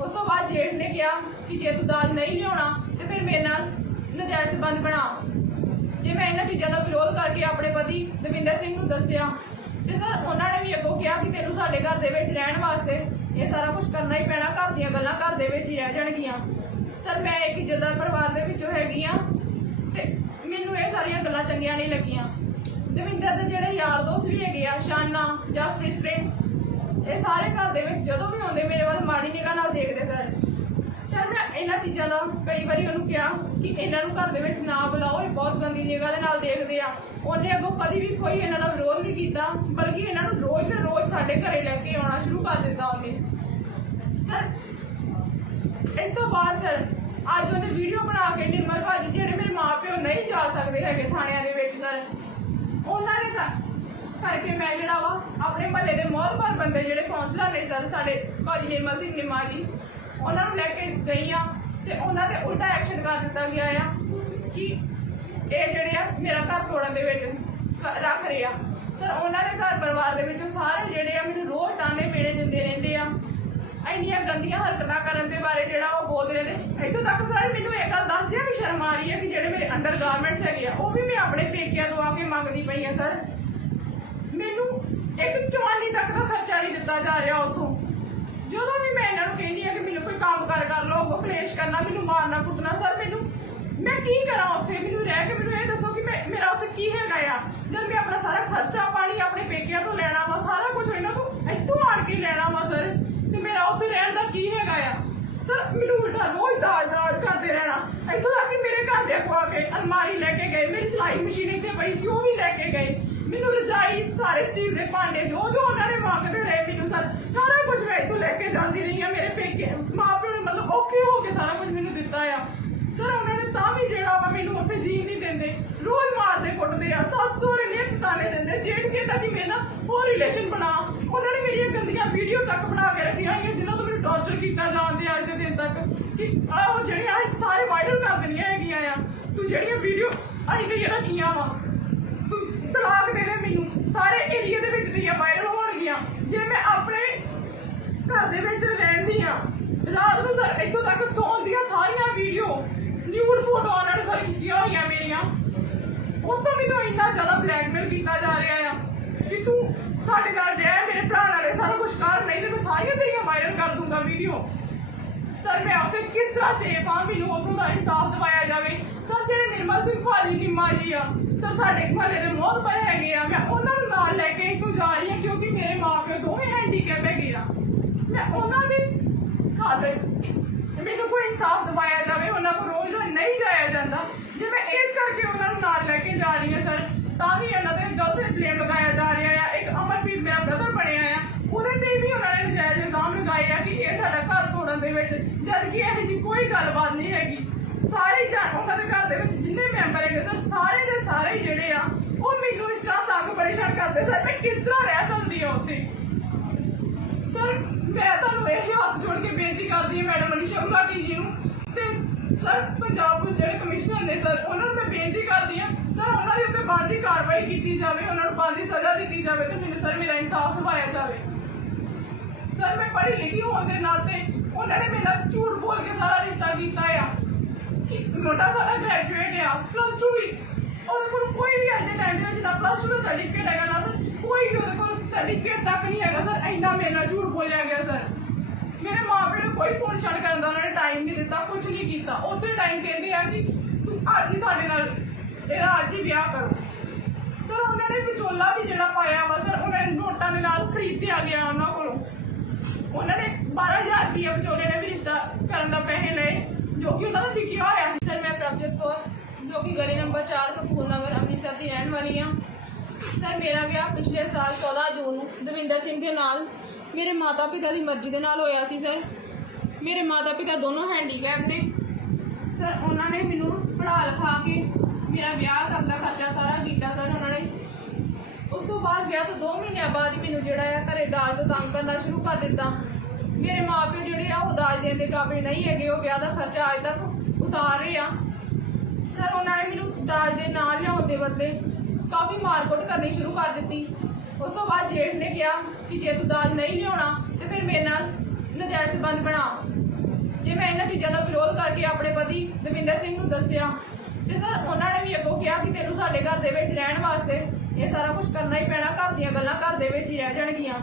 ਉਸ ਤੋਂ ਬਾਅਦ ਜੇਠ ਨੇ ਕਿਹਾ ਕਿ ਜੇ ਤੂੰ ਦਾਜ ਨਹੀਂ ਲਿਆਉਣਾ, ਤੇ ਫਿਰ ਮੇਰੇ ਨਾਲ ਨਜਾਇਜ਼ ਸੰਬੰਧ ਬਣਾ। ਜੇ ਮੈਂ ਇਹਨਾਂ ਚੀਜ਼ਾਂ ਦਾ ਵਿਰੋਧ ਕਰਕੇ ਆਪਣੇ ਪਤੀ ਦਵਿੰਦਰ ਸਿੰਘ ਨੂੰ ਦੱਸਿਆ, ਤੇ ਸਰ, ਉਹਨਾਂ ਨੇ ਵੀ ਅੱਗੋਂ ਕਿਹਾ ਕਿ ਤੈਨੂੰ ਸਾਡੇ ਘਰ ਦੇ ਵਿੱਚ ਰਹਿਣ ਵਾਸਤੇ ਇਹ ਸਾਰਾ ਕੁਝ ਕਰਨਾ ਹੀ ਪੈਣਾ, ਘਰ ਦੀਆਂ ਗੱਲਾਂ ਘਰ ਦੇ ਵਿੱਚ ਹੀ ਰਹਿ ਜਾਣਗੀਆਂ। ਸਰ, ਮੈਂ ਇੱਕ ਇੱਜ਼ਤਦਾਰ ਪਰਿਵਾਰ ਦੇ ਵਿੱਚੋਂ ਹੈਗੀ ਆ, ਤੇ ਮੈਨੂੰ ਇਹ ਸਾਰੀਆਂ ਗੱਲਾਂ ਚੰਗੀਆਂ ਨਹੀਂ ਲੱਗੀਆਂ। ਦਵਿੰਦਰ ਦੇ ਜਿਹੜੇ ਯਾਰ ਦੋਸਤ ਵੀ ਹੈਗੇ ਆ, ਸ਼ਾਨਾ, ਜਸਪ੍ਰੀਤ ਪ੍ਰਿੰਸ, ਇਹ ਸਾਰੇ ਘਰ ਦੇ ਵਿੱਚ ਜਦੋਂ ਵੀ ਆਉਂਦੇ ਮੇਰੇ ਵੱਲ ਮਾੜੀ ਨਿਗਾਹ ਨਾਲ ਦੇਖਦੇ ਸਰ। ਸਰ, ਮੈਂ ਇਹਨਾਂ ਚੀਜ਼ਾਂ ਦਾ ਕਈ ਵਾਰੀ ਉਹਨੂੰ ਕਿਹਾ ਕਿ ਇਹਨਾਂ ਨੂੰ ਘਰ ਦੇ ਵਿੱਚ ਨਾ ਬੁਲਾਓ, ਇਹ ਬਹੁਤ ਗੰਦੀ ਨਿਗਾਹ ਦੇ ਨਾਲ ਦੇਖਦੇ ਆ। ਉਹਨੇ ਅੱਗੋਂ ਕਦੀ ਵੀ ਕੋਈ ਇਹਨਾਂ ਦਾ ਵਿਰੋਧ ਨਹੀਂ ਕੀਤਾ, ਬਲਕਿ ਇਹਨਾਂ ਨੂੰ ਰੋਜ਼ ਦੇ ਰੋਜ਼ ਸਾਡੇ ਘਰੇ ਲੈ ਕੇ ਆਉਣਾ ਸ਼ੁਰੂ ਕਰ ਦਿੱਤਾ ਉਹਨੇ। ਸਰ, ਇਸ ਤੋਂ ਬਾਅਦ ਸਰ, ਅੱਜ ਉਹਨੇ ਵੀਡੀਓ ਬਣਾ ਕੇ ਨਿਰਮਲ ਭਾਜੀ ਜਿਹੜੇ ਮੇਰੇ ਮਾਪਿਓ ਨਹੀਂ ਜਾ ਸਕਦੇ ਹੈਗੇ ਥਾਣਿਆਂ ਦੇ ਵਿੱਚ ਸਰ ਉਹਨਾਂ ਨੇ ਕਰ- ਕਰਕੇ ਮੈਂ ਜਿਹੜਾ ਵਾ, ਆਪਣੇ ਮਹੱਲੇ ਦੇ ਮੋਹਤਬਰ ਬੰਦੇ ਜਿਹੜੇ ਕੌਂਸਲਰ ਨੇ ਸਰ, ਸਾਡੇ ਭਾਜੀ ਨਿਰਮਲ ਸਿੰਘ ਨਿਮਾ ਜੀ, ਉਹਨਾਂ ਨੂੰ ਲੈ ਕੇ ਗਈ ਆ ਤੇ ਉਹਨਾਂ ਤੇ ਉਲਟਾ ਐਕਸ਼ਨ ਕਰ ਦਿੱਤਾ ਗਿਆ ਆ ਕਿ ਇਹ ਜਿਹੜੇ ਆ, ਮੇਰਾ ਘਰ ਤੋੜਨ ਦੇ ਵਿੱਚ ਰੱਖ ਰਹੇ ਆ। ਸਰ, ਉਹਨਾਂ ਦੇ ਘਰ ਪਰਿਵਾਰ ਦੇ ਵਿੱਚੋਂ ਸਾਰੇ ਜਿਹੜੇ ਆ, ਮੈਨੂੰ ਰੋਜ਼ ਟਾਣੇ ਮੇੜੇ ਦਿੰਦੇ ਰਹਿੰਦੇ ਆ। ਇੰਨੀਆਂ ਗੰਦੀਆਂ ਹਰਕਤਾਂ ਕਰਨ ਦੇ ਬਾਰੇ ਜਿਹੜਾ ਉਹ ਬੋਲਦੇ ਨੇ, ਇੱਥੋਂ ਤੱਕ ਸਰ ਮੈਨੂੰ ਇਹ ਗੱਲ ਦੱਸਦਿਆਂ ਵੀ ਸ਼ਰਮ ਆ ਰਹੀ ਹੈ ਕਿ ਜਿਹੜੇ ਮੇਰੇ ਅੰਡਰ ਗਾਰਮੈਂਟਸ ਹੈਗੇ ਆ, ਉਹ ਵੀ ਮੈਂ ਆਪਣੇ ਪੇਕਿਆਂ ਤੋਂ ਆ ਕੇ ਮੰਗਦੀ ਪਈ ਆ ਸਰ। ਮੈਨੂੰ ਇੱਕ ਚਵਾਨੀ ਤੱਕ ਦਾ ਖਰਚਾ ਨਹੀਂ ਦਿੱਤਾ ਜਾ ਰਿਹਾ ਉੱਥੋਂ। ਜਦੋਂ ਵੀ ਮੈਂ ਇਹਨਾਂ ਨੂੰ ਕਹਿੰਦੀ ਆ ਕਿ ਮੈਨੂੰ ਕੋਈ ਕੰਮ ਕਰ ਕਰ ਲੋ ਉਹ ਕਲੇਸ਼ ਕਰਨਾ, ਮੈਨੂੰ ਮਾਰਨਾ, ਕੁੱਟਣਾ, ਸਰ, ਮੈਨੂੰ ਮੈਂ ਕੀ ਕਰਾਂ ਉੱਥੇ? ਮੈਨੂੰ ਰਹਿ ਕੇ ਮੈਨੂੰ ਇਹ ਦੱਸੋ ਕਿ ਮੈਂ ਮੇਰਾ ਉੱਥੇ ਕੀ ਹੈਗਾ ਆ? ਜਦ ਮੈਂ ਆਪਣਾ ਸਾਰਾ ਖਰਚਾ ਪਾਣੀ ਆਪਣੇ ਪੇਕਿਆਂ ਤੋਂ ਲੈਣਾ ਵਾ, ਸਾਰਾ ਕੁਝ ਇਹਨਾਂ ਤੋਂ ਇੱਥੋਂ ਆਣ ਕੇ ਲੈਣਾ ਵਾ ਸਰ ਤੇ ਮੇਰਾ ਉੱਥੇ ਰਹਿਣ ਦਾ ਕੀ ਹੈਗਾ ਆ ਸਰ ਮੈਨੂੰ ਉਲਟਾ ਰੋਜ਼ ਦਾਜ ਦਾਜ ਕਰਦੇ ਰਹਿਣਾ ਇੱਥੋਂ ਤੱਕ ਕਿ ਮੇਰੇ ਘਰ ਦੇ ਕੋਲ ਕੇ ਅਲਮਾਰੀ ਲੈ ਕੇ ਗਏ, ਮੇਰੀ ਸਿਲਾਈ ਮਸ਼ੀਨ ਇੱਥੇ ਪਈ ਸੀ, ਉਹ ਵੀ ਲੈ ਕੇ ਗਏ। ਮੈਨੂੰ ਰਜਾਈ ਸਾਰੇ ਸਟੀਲ ਦੇ ਭਾਂਡੇ ਜੋ ਜੋ ਉਹਨਾਂ ਨੇ ਮੰਗਦੇ ਰਹੇ ਮੈਨੂੰ ਸਰ, ਸਾਰਾ ਕੁਝ ਮੈਂ ਇੱਥੋਂ ਲੈ ਕੇ ਜਾਂਦੀ ਰਹੀ ਆ ਮੇਰੇ ਪੇਕੇ, ਮਾਪਿਓ ਨੇ ਮਤਲਬ ਔਖੇ ਹੋ ਕੇ ਸਾਰਾ ਕੁਝ ਮੈਨੂੰ ਦਿੱਤਾ ਆ। ਸਰ, ਉਹਨਾਂ ਨੇ ਤਾਂ ਵੀ ਜਿਹੜਾ ਵਾ ਮੈਨੂੰ ਉੱਥੇ ਜੀਣ ਨਹੀਂ ਦਿੰਦੇ, ਰੋਜ਼ ਮਾਰਦੇ ਕੁੱਟਦੇ ਆ ਸੱਸ ਸਹੁਰੇ ਨੇ ਤਾਨੇ ਦਿੰਦੇ ਜੇਠ ਕੇ ਤਾਂ ਕਿ ਮੇਰੇ ਹੋਰ ਰਿਲੇਸ਼ਨ ਬਣਾ, ਉਹਨਾਂ ਨੇ ਮੇਰੀਆਂ ਗੰਦੀਆਂ ਵੀਡੀਓ ਤੱਕ ਬਣਾ ਕੇ ਰੱਖੀਆਂ ਹੋਈਆਂ, ਜਿਨ੍ਹਾਂ ਤੋਂ ਮੈਨੂੰ ਟੌਰਚਰ ਕੀਤਾ ਜਾਂਦੇ ਅੱਜ ਦੇ ਦਿਨ ਤੱਕ, ਕਿ ਉਹ ਜਿਹੜੀਆਂ ਆਹ ਸਾਰੇ ਵਾਇਰਲ ਕਰ ਦਿੰਦੀਆਂ ਹੈਗੀਆਂ ਆ। ਤੂੰ ਜਿਹੜੀਆਂ ਵੀਡੀਓ ਅਸੀਂ ਨੇ ਰੱਖੀਆਂ ਵਾ। ਤੂੰ ਤਲਾਕ ਦੇ ਦੇ ਮੈਨੂੰ। ਸਾਰੇ ਏਰੀਆ ਦੇ ਵਿੱਚ ਦੀਆਂ ਵਾਇਰਲ ਹੋਣਗੀਆਂ ਜੇ ਮੈਂ ਆਪਣੇ ਘਰ ਦੇ ਵਿੱਚ ਰਹਿੰਦੀ ਆ, ਰਾਤ ਨੂੰ ਸਰ ਇੱਥੋਂ ਤੱਕ ਸੌਣ ਦੀਆਂ ਸਾਰੀਆਂ ਵੀਡੀਓ ਨਿਊਡ ਫੋਟੋ ਉਹਨਾਂ ਸਰ ਖਿੱਚੀਆਂ ਹੋਈਆਂ ਮੇਰੀਆਂ। ਉਹ ਤੋਂ ਮੈਨੂੰ ਇੰਨਾ ਜ਼ਿਆਦਾ ਬਲੈਕਮੇਲ ਕੀਤਾ ਜਾ ਰਿਹਾ ਆ ਕਿ ਤੂੰ ਸਾਡੇ ਨਾਲ ਰਹਿ, ਮੇਰੇ ਭਰਾ ਨਾਲ ਸਾਰਾ ਕੁਝ ਕਰ। ਨਹੀਂ ਤੇ ਮੈਂ ਸਾਰੀਆਂ ਤੇਰੀਆਂ ਵਾਇਰਲ ਕਰ ਦੂੰਗਾ ਵੀਡੀਓ ਸਰ, ਮੈਂ ਉੱਥੇ ਕਿਸ ਤਰ੍ਹਾਂ ਸੇਫ ਆ ਮੈਨੂੰ ਉੱਥੋਂ ਦਾ ਇਨਸਾਫ ਦਿਵਾਇਆ ਜਾਵੇ? ਸਰ, ਜਿਹੜੇ ਨਿਰਮਲ ਸਿੰਘ ਭਾਜੀ ਨਿੰਮਾ ਜੀ ਆ, ਸਰ, ਸਾਡੇ ਮਹੱਲੇ ਦੇ ਮੋਹਤ ਪਏ ਹੈਗੇ ਆ। ਮੈਂ ਉਹਨਾਂ ਨੂੰ ਨਾਲ ਲੈ ਕੇ ਇੱਥੋਂ ਜਾ ਰਹੀ ਹਾਂ ਕਿਉਂਕਿ ਮੇਰੇ ਮਾਪੇ ਦੋਵੇਂ ਹੈਂਡੀਕੈਪ ਹੈਗੇ ਆ। ਮੈਂ ਉਹਨਾਂ ਦੀ ਖਾਤਰ ਮੈਨੂੰ ਕੋਈ ਇਨਸਾਫ ਦਿਵਾਇਆ ਜਾਵੇ, ਉਹਨਾਂ ਕੋਲ ਰੋਜ਼ ਰੋਜ਼ ਨਹੀਂ ਜਾਇਆ ਜਾਂਦਾ। ਜੇ ਮੈਂ ਇਸ ਕਰਕੇ ਉਹਨਾਂ ਨੂੰ ਨਾਲ ਲੈ ਕੇ ਜਾ ਰਹੀ ਹਾਂ, ਸਰ, ਤਾਂ ਵੀ ਉਹਨਾਂ ਤੇ ਗਲਤ ਬਲੇਮ ਲਗਾਇਆ ਜਾ ਰਿਹਾ ਆ। ਇੱਕ ਅਮਰਪ੍ਰੀਤ ਮੇਰਾ ਬ੍ਰਦਰ ਬਣਿਆ ਆ ਉਹਦੇ ਤੇ ਵੀ ਉਹਨਾਂ ਨੇ ਨਜਾਇਜ਼ ਇਲਜ਼ਾਮ ਆ ਕਿ ਇਹ ਸਾਡਾ ਘਰ ਤੋੜਨ ਦੇ ਵਿੱਚ ਜਦ ਕਿ ਇਹੋ ਜੀ ਕੋਈ ਗੱਲਬਾਤ ਨਹੀਂ ਹੈਗੀ। ਸਾਰੇ ਜਾਣ ਉਹਨਾਂ ਦੇ ਘਰ ਦੇ ਵਿੱਚ ਜਿੰਨੇ ਮੈਂਬਰ ਹੈਗੇ ਸਰ, ਸਾਰੇ ਦੇ ਸਾਰੇ ਜਿਹੜੇ ਆ, ਉਹ ਮੈਨੂੰ ਇਸ ਤਰ੍ਹਾਂ ਤੰਗ ਪਰੇਸ਼ਾਨ ਕਰਦੇ ਸਰ ਮੈਂ ਕਿਸ ਤਰ੍ਹਾਂ ਰਹਿ ਸਕਦੀ ਹਾਂ ਉੱਥੇ? ਸਰ, ਮੈਂ ਤੁਹਾਨੂੰ ਇਹ ਹੱਥ ਜੋੜ ਕੇ ਬੇਨਤੀ ਕਰਦੀ ਹਾਂ ਮੈਡਮ ਅਨੀਸ਼ਾ ਗੁਲਾਟੀ ਜੀ ਨੂੰ। ਤੇ ਸਰ, ਪੰਜਾਬ ਦੇ ਜਿਹੜੇ ਕਮਿਸ਼ਨਰ ਨੇ ਸਰ, ਉਹਨਾਂ ਨੂੰ ਮੈਂ ਬੇਨਤੀ ਕਰਦੀ ਹਾਂ, ਸਰ, ਉਹਨਾਂ ਦੇ ਉੱਤੇ ਬਣਦੀ ਕਾਰਵਾਈ ਕੀਤੀ ਜਾਵੇ, ਉਹਨਾਂ ਨੂੰ ਬਣਦੀ ਸਜ਼ਾ ਦਿੱਤੀ ਜਾਵੇ ਤੇ ਮੈਨੂੰ ਸਰ ਮੇਰਾ ਇਨਸਾਫ ਦਿਵਾਇਆ ਜਾਵੇ। ਸਰ, ਮੈਂ ਪੜ੍ਹੀ ਲਿਖੀ ਹੋਣ ਦੇ ਨਾਤੇ ਉਹਨਾਂ ਨੇ ਮੇਰੇ ਨਾਲ ਝੂਠ ਬੋਲ ਕੇ ਸਾਰਾ ਰਿਸ਼ਤਾ ਕੀਤਾ ਆ। ਕਿ ਮੁੰਡਾ ਸਾਡਾ ਗ੍ਰੈਜੂਏਟ ਆ ਪਲੱਸ 2 ਵੀ। ਉਹਦੇ ਕੋਲ ਕੋਈ ਵੀ ਅੱਜ ਦੇ ਟਾਈਮ ਦੇ ਵਿੱਚ ਨਾ ਪਲੱਸ 2 ਦਾ ਸਰਟੀਫਿਕੇਟ ਹੈਗਾ ਨਾ ਸਰ, ਕੋਈ ਵੀ ਉਹਦੇ ਕੋਲ ਸਰਟੀਫਿਕੇਟ ਤੱਕ ਨਹੀਂ ਹੈਗਾ ਸਰ, ਇੰਨਾ ਮੇਰੇ ਝੂਠ ਬੋਲਿਆ ਗਿਆ ਸਰ। ਮੇਰੇ ਮਾਪੇ ਨੂੰ ਕੋਈ ਫੋਨ ਛੱਡ ਕਰਨ ਦਾ ਉਹਨਾਂ ਨੇ ਟਾਈਮ ਨਹੀਂ ਦਿੱਤਾ ਕੁਝ ਨਹੀਂ ਕੀਤਾ। ਉਸੇ ਟਾਈਮ ਕਹਿੰਦੇ ਆ ਕਿ ਤੂੰ ਅੱਜ ਹੀ ਸਾਡੇ ਨਾਲ ਇਹਦਾ ਅੱਜ ਹੀ ਵਿਆਹ ਕਰੋ। ਸਰ, ਉਹਨਾਂ ਨੇ ਵਿਚੋਲਾ ਵੀ ਜਿਹੜਾ ਪਾਇਆ ਵਾ ਸਰ, ਉਹਨਾਂ ਨੇ ਨੋਟਾਂ ਦੇ ਨਾਲ ਖਰੀਦਿਆ ਗਿਆ ਉਹਨਾਂ ਕੋਲੋਂ। ਉਹਨਾਂ ਨੇ 12000 ਰੁਪਏ ਵਿਚੋਲੇ ਨੇ ਵੀ ਰਿਸ਼ਤਾ ਕਰਨ ਦਾ ਪੈਸੇ ਲਏ, ਜੋ ਕਿ ਉਹਨਾਂ ਦਾ ਵਿਕਿਆ ਹੋਇਆ ਸੀ। ਸਰ, ਮੈਂ ਪ੍ਰਭਜੋਤ ਕੌਰ, ਜੋ ਕਿ ਗਲੀ ਨੰਬਰ 4 ਕਪੂਰ ਨਗਰ, ਅੰਮ੍ਰਿਤਸਰ ਦੀ ਰਹਿਣ ਵਾਲੀ ਹਾਂ। ਸਰ, ਮੇਰਾ ਵਿਆਹ ਪਿਛਲੇ ਸਾਲ 14 ਜੂਨ ਨੂੰ ਦਵਿੰਦਰ ਸਿੰਘ ਦੇ ਨਾਲ, ਮੇਰੇ ਮਾਤਾ ਪਿਤਾ ਦੀ ਮਰਜ਼ੀ ਦੇ ਨਾਲ ਹੋਇਆ ਸੀ, ਸਰ। ਮੇਰੇ ਮਾਤਾ ਪਿਤਾ ਦੋਨੋਂ ਹੈਂਡੀਕੈਪ ਨੇ। ਸਰ, ਉਹਨਾਂ ਨੇ ਮੈਨੂੰ ਪੜ੍ਹਾ ਲਿਖਾ ਕੇ ਮੇਰਾ ਵਿਆਹ ਤੱਕ ਦਾ ਖਰਚਾ ਸਾਰਾ ਕੀਤਾ, ਸਰ। ਉਹਨਾਂ ਨੇ ਉਸ ਤੋਂ ਬਾਅਦ ਵਿਆਹ ਤੋਂ 2 ਮਹੀਨਿਆਂ ਬਾਅਦ ਹੀ ਮੈਨੂੰ ਜਿਹੜਾ ਆ ਘਰੇ ਦਾਜ ਤੋਂ ਤੰਗ ਕਰਨਾ ਸ਼ੁਰੂ ਕਰ ਦਿੱਤਾ। ਮੇਰੇ ਮਾਪੇ ਜਿਹੜੇ ਆ, ਉਹ ਦਾਜ ਦੇਣ ਦੇ ਕਾਬਿਲ ਨਹੀਂ ਹੈਗੇ, ਉਹ ਵਿਆਹ ਦਾ ਖਰਚਾ ਅੱਜ ਤੱਕ ਉਤਾਰ ਰਹੇ ਆ। ਸਰ ਉਹਨਾਂ ਨੇ ਮੈਨੂੰ ਦਾਜ ਦੇ ਨਾਲ ਲਿਆਉਣ ਦੇ ਬਦਲੇ ਕਾਫੀ ਮਾਰਕੁੱਟ ਕਰਨੀ ਸ਼ੁਰੂ ਕਰ ਦਿੱਤੀ। ਉਸ ਤੋਂ ਬਾਅਦ ਜੇਠ ਨੇ ਕਿਹਾ ਕਿ ਜੇ ਤੂੰ ਦਾਜ ਨਹੀਂ ਲਿਆਉਣਾ, ਤੇ ਫਿਰ ਮੇਰੇ ਨਾਲ ਨਜਾਇਜ਼ ਸੰਬੰਧ ਬਣਾ। ਜੇ ਮੈਂ ਇਹਨਾਂ ਚੀਜ਼ਾਂ ਦਾ ਵਿਰੋਧ ਕਰਕੇ ਆਪਣੇ ਪਤੀ ਦਵਿੰਦਰ ਸਿੰਘ ਨੂੰ ਦੱਸਿਆ, ਤੇ ਸਰ ਉਹਨਾਂ ਨੇ ਵੀ ਅੱਗੋਂ ਕਿਹਾ ਕਿ ਤੈਨੂੰ ਸਾਡੇ ਘਰ ਦੇ ਵਿੱਚ ਰਹਿਣ ਵਾਸਤੇ ਇਹ ਸਾਰਾ ਕੁਝ ਕਰਨਾ ਹੀ ਪੈਣਾ, ਘਰ ਦੀਆਂ ਗੱਲਾਂ ਘਰ ਦੇ ਵਿੱਚ ਹੀ ਰਹਿ ਜਾਣਗੀਆਂ।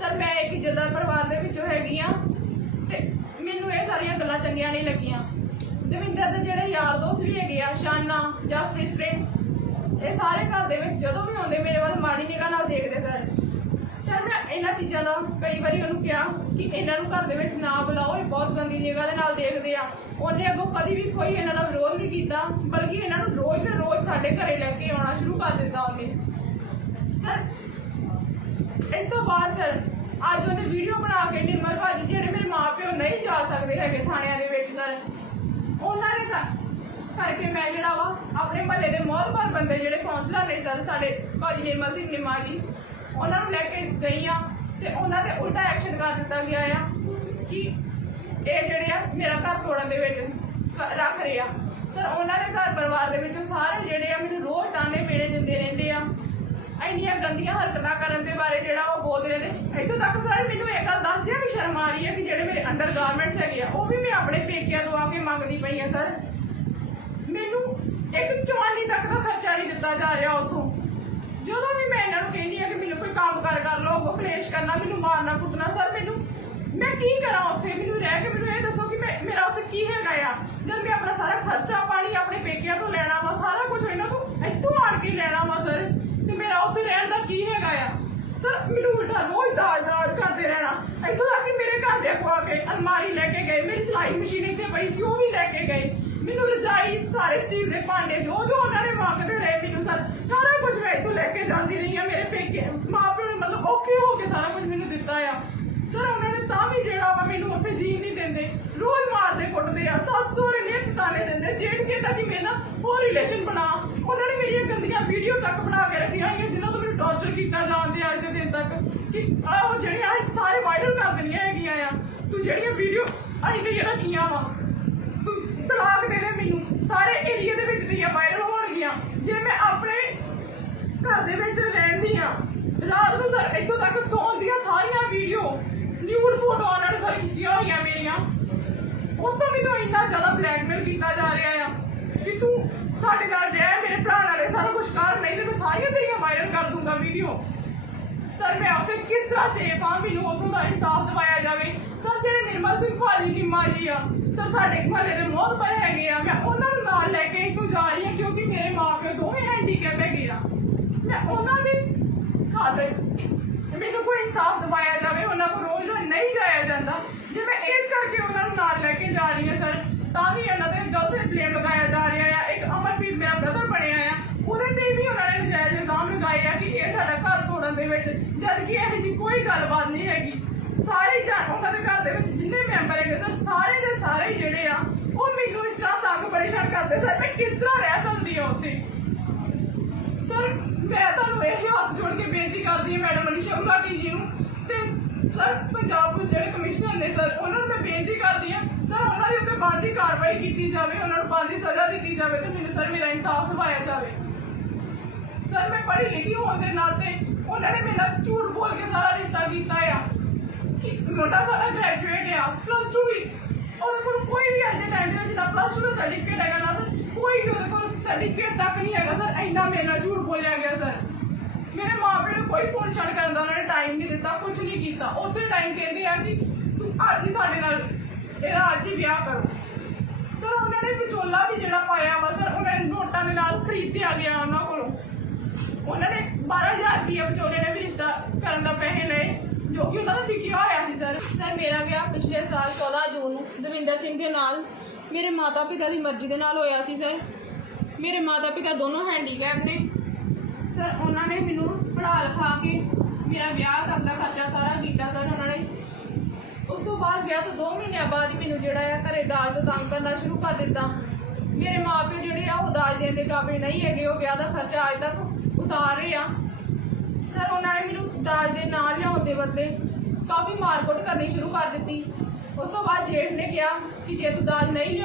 ਸਰ ਮੈਂ ਇੱਕ ਇੱਜ਼ਤਦਾਰ ਪਰਿਵਾਰ ਦੇ ਵਿੱਚੋਂ ਹੈਗੀ ਆ ਤੇ ਮੈਨੂੰ ਇਹ ਸਾਰੀਆਂ ਗੱਲਾਂ ਚੰਗੀਆਂ ਨਹੀਂ ਲੱਗੀਆਂ। ਦਵਿੰਦਰ ਦੇ ਜਿਹੜੇ ਯਾਰ ਦੋਸਤ ਵੀ ਹੈਗੇ ਆ, ਸ਼ਾਨਾ, ਜਸਪ੍ਰੀਤ, ਪ੍ਰਿੰਸ, ਇਹ ਸਾਰੇ ਘਰ ਦੇ ਵਿੱਚ ਜਦੋਂ ਵੀ ਆਉਂਦੇ, ਮੇਰੇ ਵੱਲ ਮਾੜੀ ਨਿਗਾਹ ਨਾਲ ਦੇਖਦੇ ਸਰ ਸਰ, ਮੈਂ ਇਹਨਾਂ ਚੀਜ਼ਾਂ ਦਾ ਕਈ ਵਾਰੀ ਉਹਨੂੰ ਕਿਹਾ ਕਿ ਇਹਨਾਂ ਨੂੰ ਘਰ ਦੇ ਵਿੱਚ ਨਾ ਬੁਲਾਓ, ਇਹ ਬਹੁਤ ਗੰਦੀ ਨਿਗਾਹ ਦੇ ਨਾਲ ਦੇਖਦੇ ਆ। ਉਹਨੇ ਅੱਗੋਂ ਕਦੀ ਵੀ ਕੋਈ ਇਹਨਾਂ ਦਾ ਵਿਰੋਧ ਨਹੀਂ ਕੀਤਾ, ਬਲਕਿ ਇਹਨਾਂ ਨੂੰ ਰੋਜ਼ ਤੇ ਰੋਜ਼ ਸਾਡੇ ਘਰੇ ਲੈ ਕੇ ਆਉਣਾ ਸ਼ੁਰੂ ਕਰ ਦਿੱਤਾ ਉਹਨੇ। ਸਰ, ਇਸ ਤੋਂ ਬਾਅਦ ਸਰ, ਅੱਜ ਉਹਨੇ ਵੀਡੀਓ ਬਣਾ ਕੇ ਨਿਰਮਲ ਭਾਜੀ, ਜਿਹੜੇ ਮੇਰੇ ਮਾਪਿਓ ਨਹੀਂ ਜਾ ਸਕਦੇ ਹੈਗੇ ਥਾਣਿਆਂ ਦੇ ਵਿੱਚ ਸਰ, ਉਹਨਾਂ ਨੇ ਕਰਕੇ ਮੈਂ ਜਿਹੜਾ ਵਾ, ਆਪਣੇ ਮਹੱਲੇ ਦੇ ਮੌਲਵਾਰ ਬੰਦੇ ਜਿਹੜੇ ਕੌਂਸਲਰ ਨੇ ਸਰ, ਸਾਡੇ ਭਾਜੀ ਨਿਰਮਲ ਸਿੰਘ ਨਿਮਾ ਜੀ ਉਹਨਾਂ ਨੂੰ ਲੈ ਕੇ ਗਈ ਆ ਤੇ ਉਹਨਾਂ ਤੇ ਉਲਟਾ ਐਕਸ਼ਨ ਕਰ ਦਿੱਤਾ ਗਿਆ ਆ ਕਿ ਇਹ ਜਿਹੜੇ ਆ ਮੇਰਾ ਘਰ ਤੋੜਨ ਦੇ ਵਿੱਚ ਰੱਖ ਰਹੇ ਆ। ਸਰ, ਉਹਨਾਂ ਦੇ ਘਰ ਪਰਿਵਾਰ ਦੇ ਵਿੱਚੋਂ ਸਾਰੇ ਜਿਹੜੇ ਆ ਮੈਨੂੰ ਰੋਜ਼ ਤਾਨੇ ਮੇੜੇ ਦਿੰਦੇ ਰਹਿੰਦੇ ਆ। ਇੰਨੀਆਂ ਗੰਦੀਆਂ ਹਰਕਤਾਂ ਕਰਨ ਦੇ ਬਾਰੇ ਜਿਹੜਾ ਉਹ ਬੋਲਦੇ ਨੇ। ਇੱਥੋਂ ਤੱਕ ਸਰ, ਮੈਨੂੰ ਇਹ ਗੱਲ ਦੱਸਦਿਆਂ ਵੀ ਸ਼ਰਮ ਆ ਰਹੀ ਹੈ ਕਿ ਜਿਹੜੇ ਮੇਰੇ ਅੰਡਰ ਗਾਰਮੈਂਟਸ ਹੈਗੇ ਆ, ਉਹ ਵੀ ਮੈਂ ਆਪਣੇ ਪੇਕਿਆਂ ਤੋਂ ਆ ਕੇ ਮੰਗਦੀ ਪਈ ਆ, ਸਰ। ਮੈਨੂੰ ਇੱਕ ਚਵਾਨੀ ਤੱਕ ਦਾ ਖਰਚਾ ਨਹੀਂ ਦਿੱਤਾ ਜਾ ਰਿਹਾ ਉਥੋਂ। ਜਦੋਂ ਵੀ ਮੈਂ ਇਹਨਾਂ ਨੂੰ ਕਹਿੰਦੀ ਆ ਕਿ ਮੈਨੂੰ ਕੋਈ ਕੰਮ ਕਰ ਕਰ ਲੋ ਉਹ ਕਲੇਸ਼ ਕਰਨਾ, ਮੈਨੂੰ ਮਾਰਨਾ, ਕੁੱਟਣਾ, ਸਰ, ਮੈਨੂੰ ਮੈਂ ਕੀ ਕਰਾਂ ਉੱਥੇ? ਮੈਨੂੰ ਰਹਿ ਕੇ ਮੈਨੂੰ ਇਹ ਦੱਸੋ ਕਿ ਮੈਂ, ਮੇਰਾ ਉੱਥੇ ਕੀ ਹੈਗਾ ਆ? ਜਦ ਮੈਂ ਆਪਣਾ ਸਾਰਾ ਖਰਚਾ, ਪਾਣੀ ਆਪਣੇ ਪੇਕਿਆਂ ਤੋਂ ਲੈਣਾ ਵਾ, ਸਾਰਾ ਕੁਝ ਇਹਨਾਂ ਤੋਂ ਇੱਥੋਂ ਆਣ ਕੇ ਲੈਣਾ ਵਾ, ਸਰ। ਤੇ ਮੇਰਾ ਉੱਥੇ ਰਹਿਣ ਦਾ ਕੀ ਹੈਗਾ ਆ? ਸਰ, ਮੈਨੂੰ ਉਲਟਾ ਰੋਜ਼ ਦਾਜ ਦਾਜ ਕਰਦੇ ਰਹਿਣਾ। ਇੱਥੋਂ ਤੱਕ ਕਿ ਮੇਰੇ ਘਰ ਦੇ ਖਵਾ ਕੇ, ਅਲਮਾਰੀ ਲੈ ਕੇ ਗਏ, ਮੇਰੀ ਸਿਲਾਈ ਮਸ਼ੀਨ ਇੱਥੇ ਪਈ ਸੀ, ਉਹ ਵੀ ਲੈ ਕੇ ਗਏ। ਮੈਨੂੰ ਰਜਾਈ ਸਾਰੇ ਸਟੀਲ ਦੇ ਭਾਂਡੇ ਜੋ ਜੋ ਉਹਨਾਂ ਨੇ ਮੰਗਦੇ ਰਹੇ ਮੈਨੂੰ ਸਰ, ਸਾਰਾ ਕੁਝ ਮੈਂ ਇੱਥੋਂ ਲੈ ਕੇ ਜਾਂਦੀ ਰਹੀ ਆ ਮੇਰੇ ਪੇਕੇ। ਮਾਪਿਓ ਨੇ ਮਤਲਬ ਔਖੇ ਹੋ ਕੇ ਸਾਰਾ ਕੁਝ ਮੈਨੂੰ ਦਿੱਤਾ ਆ। ਸਰ, ਉਹਨਾਂ ਨੇ ਤਾਂ ਵੀ ਜਿਹੜਾ ਵਾ ਮੈਨੂੰ ਉੱਥੇ ਜੀਣ ਨਹੀਂ ਦਿੰਦੇ। ਰੋਜ਼ ਮਾਰਦੇ ਕੁੱਟਦੇ ਆ, ਸੱਸ ਸਹੁਰੇ ਨੇ ਤਾਨੇ ਦਿੰਦੇ, ਜੇਠ ਕਹਿੰਦਾ ਕਿ ਮੇਰੇ ਨਾਲ ਹੋਰ ਰਿਲੇਸ਼ਨ ਬਣਾ। ਉਹਨਾਂ ਨੇ ਮੇਰੀਆਂ ਗੰਦੀਆਂ ਵੀਡੀਓ ਤੱਕ ਬਣਾ ਕੇ ਰੱਖੀਆਂ ਹੋਈਆਂ ਜਿਨ੍ਹਾਂ ਤੋਂ ਮੈਨੂੰ ਟੌਰਚਰ ਕੀਤਾ ਜਾਂਦੇ ਅੱਜ ਦੇ ਦਿਨ ਤੱਕ। ਕਿ ਉਹ ਜਿਹੜੀਆਂ ਸਾਰੇ ਵਾਇਰਲ ਕਰ ਦਿੰਦੀਆਂ ਹੈਗੀਆਂ ਆ। ਤੂੰ ਜਿਹੜੀਆਂ ਵੀਡੀਓ ਅਸੀਂ ਤੇ ਰੱਖੀਆਂ ਵਾ ਤਲਾਕ ਦੇ ਦੇ ਮੈਨੂੰ। ਸਾਰੇ ਏਰੀਆ ਦੇ ਵਿੱਚ ਦੀਆਂ ਵਾਇਰਲ ਹੋਣਗੀਆਂ ਜੇ ਮੈਂ ਆਪਣੇ ਘਰ ਦੇ ਵਿੱਚ ਰਹਿੰਦੀ ਆ ਰਾਤ ਨੂੰ ਸਰ ਇੱਥੋਂ ਤੱਕ ਸੌਣ ਦੀਆਂ ਸਾਰੀਆਂ ਵੀਡੀਓ ਨਿਊਡ ਫੋਟੋ ਉਹਨਾਂ ਸਰ ਖਿੱਚੀਆਂ ਹੋਈਆਂ ਮੇਰੀਆਂ। ਉਹ ਤੋਂ ਮੈਨੂੰ ਇੰਨਾ ਜ਼ਿਆਦਾ ਬਲੈਕਮੇਲ ਕੀਤਾ ਜਾ ਰਿਹਾ ਆ ਕਿ ਤੂੰ ਸਾਡੇ ਨਾਲ ਰਹਿ, ਮੇਰੇ ਭਰਾ ਨਾਲ ਸਾਰਾ ਕੁਝ ਕਰ, ਨਹੀਂ ਤੇ ਮੈਂ ਸਾਰੀਆਂ ਤੇਰੀਆਂ ਵਾਇਰਲ ਕਰ ਦੂੰਗਾ ਵੀਡੀਓ ਸਰ, ਮੈਂ ਉੱਥੇ ਕਿਸ ਤਰ੍ਹਾਂ ਸੇਫ ਆ ਮੈਨੂੰ ਉੱਥੋਂ ਦਾ ਇਨਸਾਫ ਦਿਵਾਇਆ ਜਾਵੇ? ਸਰ, ਜਿਹੜੇ ਨਿਰਮਲ ਸਿੰਘ ਭਾਜੀ ਦੀ ਮਾਂ ਜੀ ਆ, ਸਰ, ਸਾਡੇ ਮਹੱਲੇ ਦੇ ਮੋਹਰ ਪਰ ਹੈਗੇ ਆ। ਮੈਂ ਉਹਨਾਂ ਨੂੰ ਨਾਲ ਲੈ ਕੇ ਇੱਥੋਂ ਜਾ ਰਹੀ ਹਾਂ ਕਿਉਂਕਿ ਮੇਰੇ ਮਾਪੇ ਦੋਵੇਂ ਹੈਂਡੀਕੈਪ ਹੈਗੇ ਆ। ਮੈਂ ਉਹਨਾਂ ਦੀ ਖਾਤਰ ਮੈਨੂੰ ਕੋਈ ਇਨਸਾਫ ਦਿਵਾਇਆ ਜਾਵੇ, ਉਹਨਾਂ ਕੋਲ ਰੋਜ਼ ਨਹੀਂ ਜਾਇਆ ਜਾਂਦਾ। ਜੇ ਮੈਂ ਇਸ ਕਰਕੇ ਉਹਨਾਂ ਨੂੰ ਨਾਲ ਲੈ ਕੇ ਜਾ ਰਹੀ ਹਾਂ, ਸਰ, ਤਾਂ ਵੀ ਉਹਨਾਂ ਦੇ ਗਲਤ ਬਲੇਮ ਲਗਾਇਆ ਜਾ ਰਿਹਾ ਆ ਇੱਕ ਅਮਰਪ੍ਰੀਤ ਮੇਰਾ ਬ੍ਰਦਰ ਬਣਿਆ ਆ ਉਹਦੇ ਤੇ ਵੀ ਉਹਨਾਂ ਨੇ ਨਜਾਇਜ਼ ਇਲਜ਼ਾਮ ਲਗਾਏ ਆ ਕਿ ਇਹ ਸਾਡਾ ਘਰ ਤੋੜਨ ਦੇ ਵਿੱਚ। ਜਦ ਕਿ ਇਹੋ ਜੀ ਕੋਈ ਗੱਲਬਾਤ ਨਹੀਂ ਹੈਗੀ। ਸਾਰੇ ਜਾਣ ਉਹਨਾਂ ਦੇ ਘਰ ਦੇ ਵਿੱਚ ਜਿੰਨੇ ਮੈਂਬਰ ਹੈਗੇ ਸਰ, ਸਾਰੇ ਦੇ ਸਾਰੇ ਜਿਹੜੇ ਆ, ਉਹ ਮੈਨੂੰ ਇਸ ਤਰ੍ਹਾਂ ਤੰਗ ਪਰੇਸ਼ਾਨ ਕਰਦੇ ਸਰ ਮੈਂ ਕਿਸ ਤਰ੍ਹਾਂ ਰਹਿ ਸਕਦੀ ਹਾਂ ਉੱਥੇ? ਸਰ, ਮੈਂ ਤੁਹਾਨੂੰ ਇਹ ਹੱਥ ਜੋੜ ਕੇ ਬੇਨਤੀ ਕਰਦੀ ਹਾਂ ਮੈਡਮ ਅਨੀਸ਼ਾ ਗੁਲਾਟੀ ਜੀ ਨੂੰ। ਤੇ ਸਰ, ਪੰਜਾਬ ਦੇ ਜਿਹੜੇ ਕਮਿਸ਼ਨਰ ਨੇ ਸਰ, ਉਹਨਾਂ ਨੂੰ ਮੈਂ ਬੇਨਤੀ ਕਰਦੀ ਹਾਂ, ਸਰ, ਉਹਨਾਂ ਦੇ ਉੱਤੇ ਬਣਦੀ ਕਾਰਵਾਈ ਕੀਤੀ ਜਾਵੇ, ਉਹਨਾਂ ਨੂੰ ਬਣਦੀ ਸਜ਼ਾ ਦਿੱਤੀ ਜਾਵੇ ਤੇ ਮੈਨੂੰ ਸਰ ਮੇਰਾ ਇਨਸਾਫ ਦਿਵਾਇਆ ਜਾਵੇ। ਸਰ, ਮੈਂ ਪੜ੍ਹੀ ਲਿਖੀ ਹੋਣ ਦੇ ਨਾਤੇ ਉਹਨਾਂ ਨੇ ਮੇਰੇ ਝੂਠ ਬੋਲ ਕੇ ਸਾਰਾ ਰਿਸ਼ਤਾ ਕੀਤਾ ਆ। ਕਿ ਮੁੰਡਾ ਸਾਡਾ ਗ੍ਰੈਜੂਏਟ ਆ ਪਲੱਸ 2 ਵੀ। ਉਹਦੇ ਕੋਲ ਕੋਈ ਵੀ ਅੱਜ ਦੇ ਟਾਈਮ ਦੇ ਵਿੱਚ ਨਾ ਪਲੱਸ 2 ਦਾ ਸਰਟੀਫਿਕੇਟ ਹੈਗਾ ਨਾ ਸਰ ਕੋਈ ਵੀ ਉਹਦੇ ਕੋਲ ਸਰਟੀਫਿਕੇਟ ਤੱਕ ਨਹੀਂ ਹੈਗਾ ਸਰ ਇੰਨਾ ਮੇਰੇ ਝੂਠ ਬੋਲਿਆ ਗਿਆ ਸਰ ਮੇਰੇ ਮਾਪੇ ਨੂੰ ਕੋਈ ਫੋਨ ਛੱਡ ਕਰਨ ਦਾ ਉਹਨਾਂ ਨੇ ਟਾਈਮ ਨਹੀਂ ਦਿੱਤਾ ਕੁਝ ਨਹੀਂ ਕੀਤਾ। ਉਸੇ ਟਾਈਮ ਕਹਿੰਦੇ ਆ ਕਿ ਤੂੰ ਅੱਜ ਹੀ ਸਾਡੇ ਨਾਲ ਇਹਦਾ ਅੱਜ ਹੀ ਵਿਆਹ ਕਰੋ। ਸਰ ਉਹਨਾਂ ਨੇ ਵਿਚੋਲਾ ਵੀ ਜਿਹੜਾ ਪਾਇਆ ਵਾ ਸਰ ਉਹਨਾਂ ਨੇ ਨੋਟਾਂ ਦੇ ਨਾਲ ਖਰੀਦਿਆ ਗਿਆ ਉਹਨਾਂ ਕੋਲੋਂ। ਉਹਨਾਂ ਨੇ 12000 ਰੁਪਏ ਵਿਚੋਲੇ ਨੇ ਵੀ ਰਿਸ਼ਤਾ ਕਰਨ ਦਾ ਪੈਸੇ ਲਏ, ਜੋ ਕਿ ਉਹਨਾਂ ਦਾ ਵਿਕਿਆ ਹੋਇਆ ਸੀ, ਸਰ। ਸਰ, ਮੇਰਾ ਵਿਆਹ ਪਿਛਲੇ ਸਾਲ 14 ਜੂਨ ਨੂੰ ਦਵਿੰਦਰ ਸਿੰਘ ਦੇ ਨਾਲ, ਮੇਰੇ ਮਾਤਾ ਪਿਤਾ ਦੀ ਮਰਜ਼ੀ ਦੇ ਨਾਲ ਹੋਇਆ ਸੀ, ਸਰ। ਮੇਰੇ ਮਾਤਾ ਪਿਤਾ ਦੋਨੋਂ ਹੈਂਡੀਕੈਪ ਨੇ। ਸਰ, ਉਹਨਾਂ ਨੇ ਮੈਨੂੰ ਪੜ੍ਹਾ ਲਿਖਾ ਕੇ ਮੇਰਾ ਵਿਆਹ ਤੱਕ ਦਾ ਖਰਚਾ ਸਾਰਾ ਕੀਤਾ, ਸਰ, ਉਹਨਾਂ ਨੇ। ਉਸ ਤੋਂ ਬਾਅਦ ਵਿਆਹ ਤੋਂ 2 ਮਹੀਨਿਆਂ ਬਾਅਦ ਹੀ ਮੈਨੂੰ ਜਿਹੜਾ ਆ ਘਰੇ ਦਾਜ ਤੋਂ ਤੰਗ ਕਰਨਾ ਸ਼ੁਰੂ ਕਰ ਦਿੱਤਾ। ਮੇਰੇ ਮਾਪੇ ਜਿਹੜੇ ਆ, ਉਹ ਦਾਜ ਦੇਣ ਦੇ ਕਾਬਿਲ ਨਹੀਂ ਹੈਗੇ, ਉਹ ਵਿਆਹ ਦਾ ਖਰਚਾ ਅੱਜ ਤੱਕ ਉਤਾਰ ਰਹੇ ਆ। ਸਰ ਉਹਨਾਂ ਨੇ ਮੈਨੂੰ ਦਾਜ ਦੇ ਨਾਲ ਲਿਆਉਣ ਦੇ ਬਦਲੇ ਕਾਫੀ ਮਾਰਕੁੱਟ ਕਰਨੀ ਸ਼ੁਰੂ ਕਰ ਦਿੱਤੀ। ਉਸ ਤੋਂ ਬਾਅਦ ਜੇਠ ਨੇ ਕਿਹਾ ਕਿ ਜੇ ਤੂੰ ਦਾਜ ਨਹੀਂ ਲਿਆਉਣਾ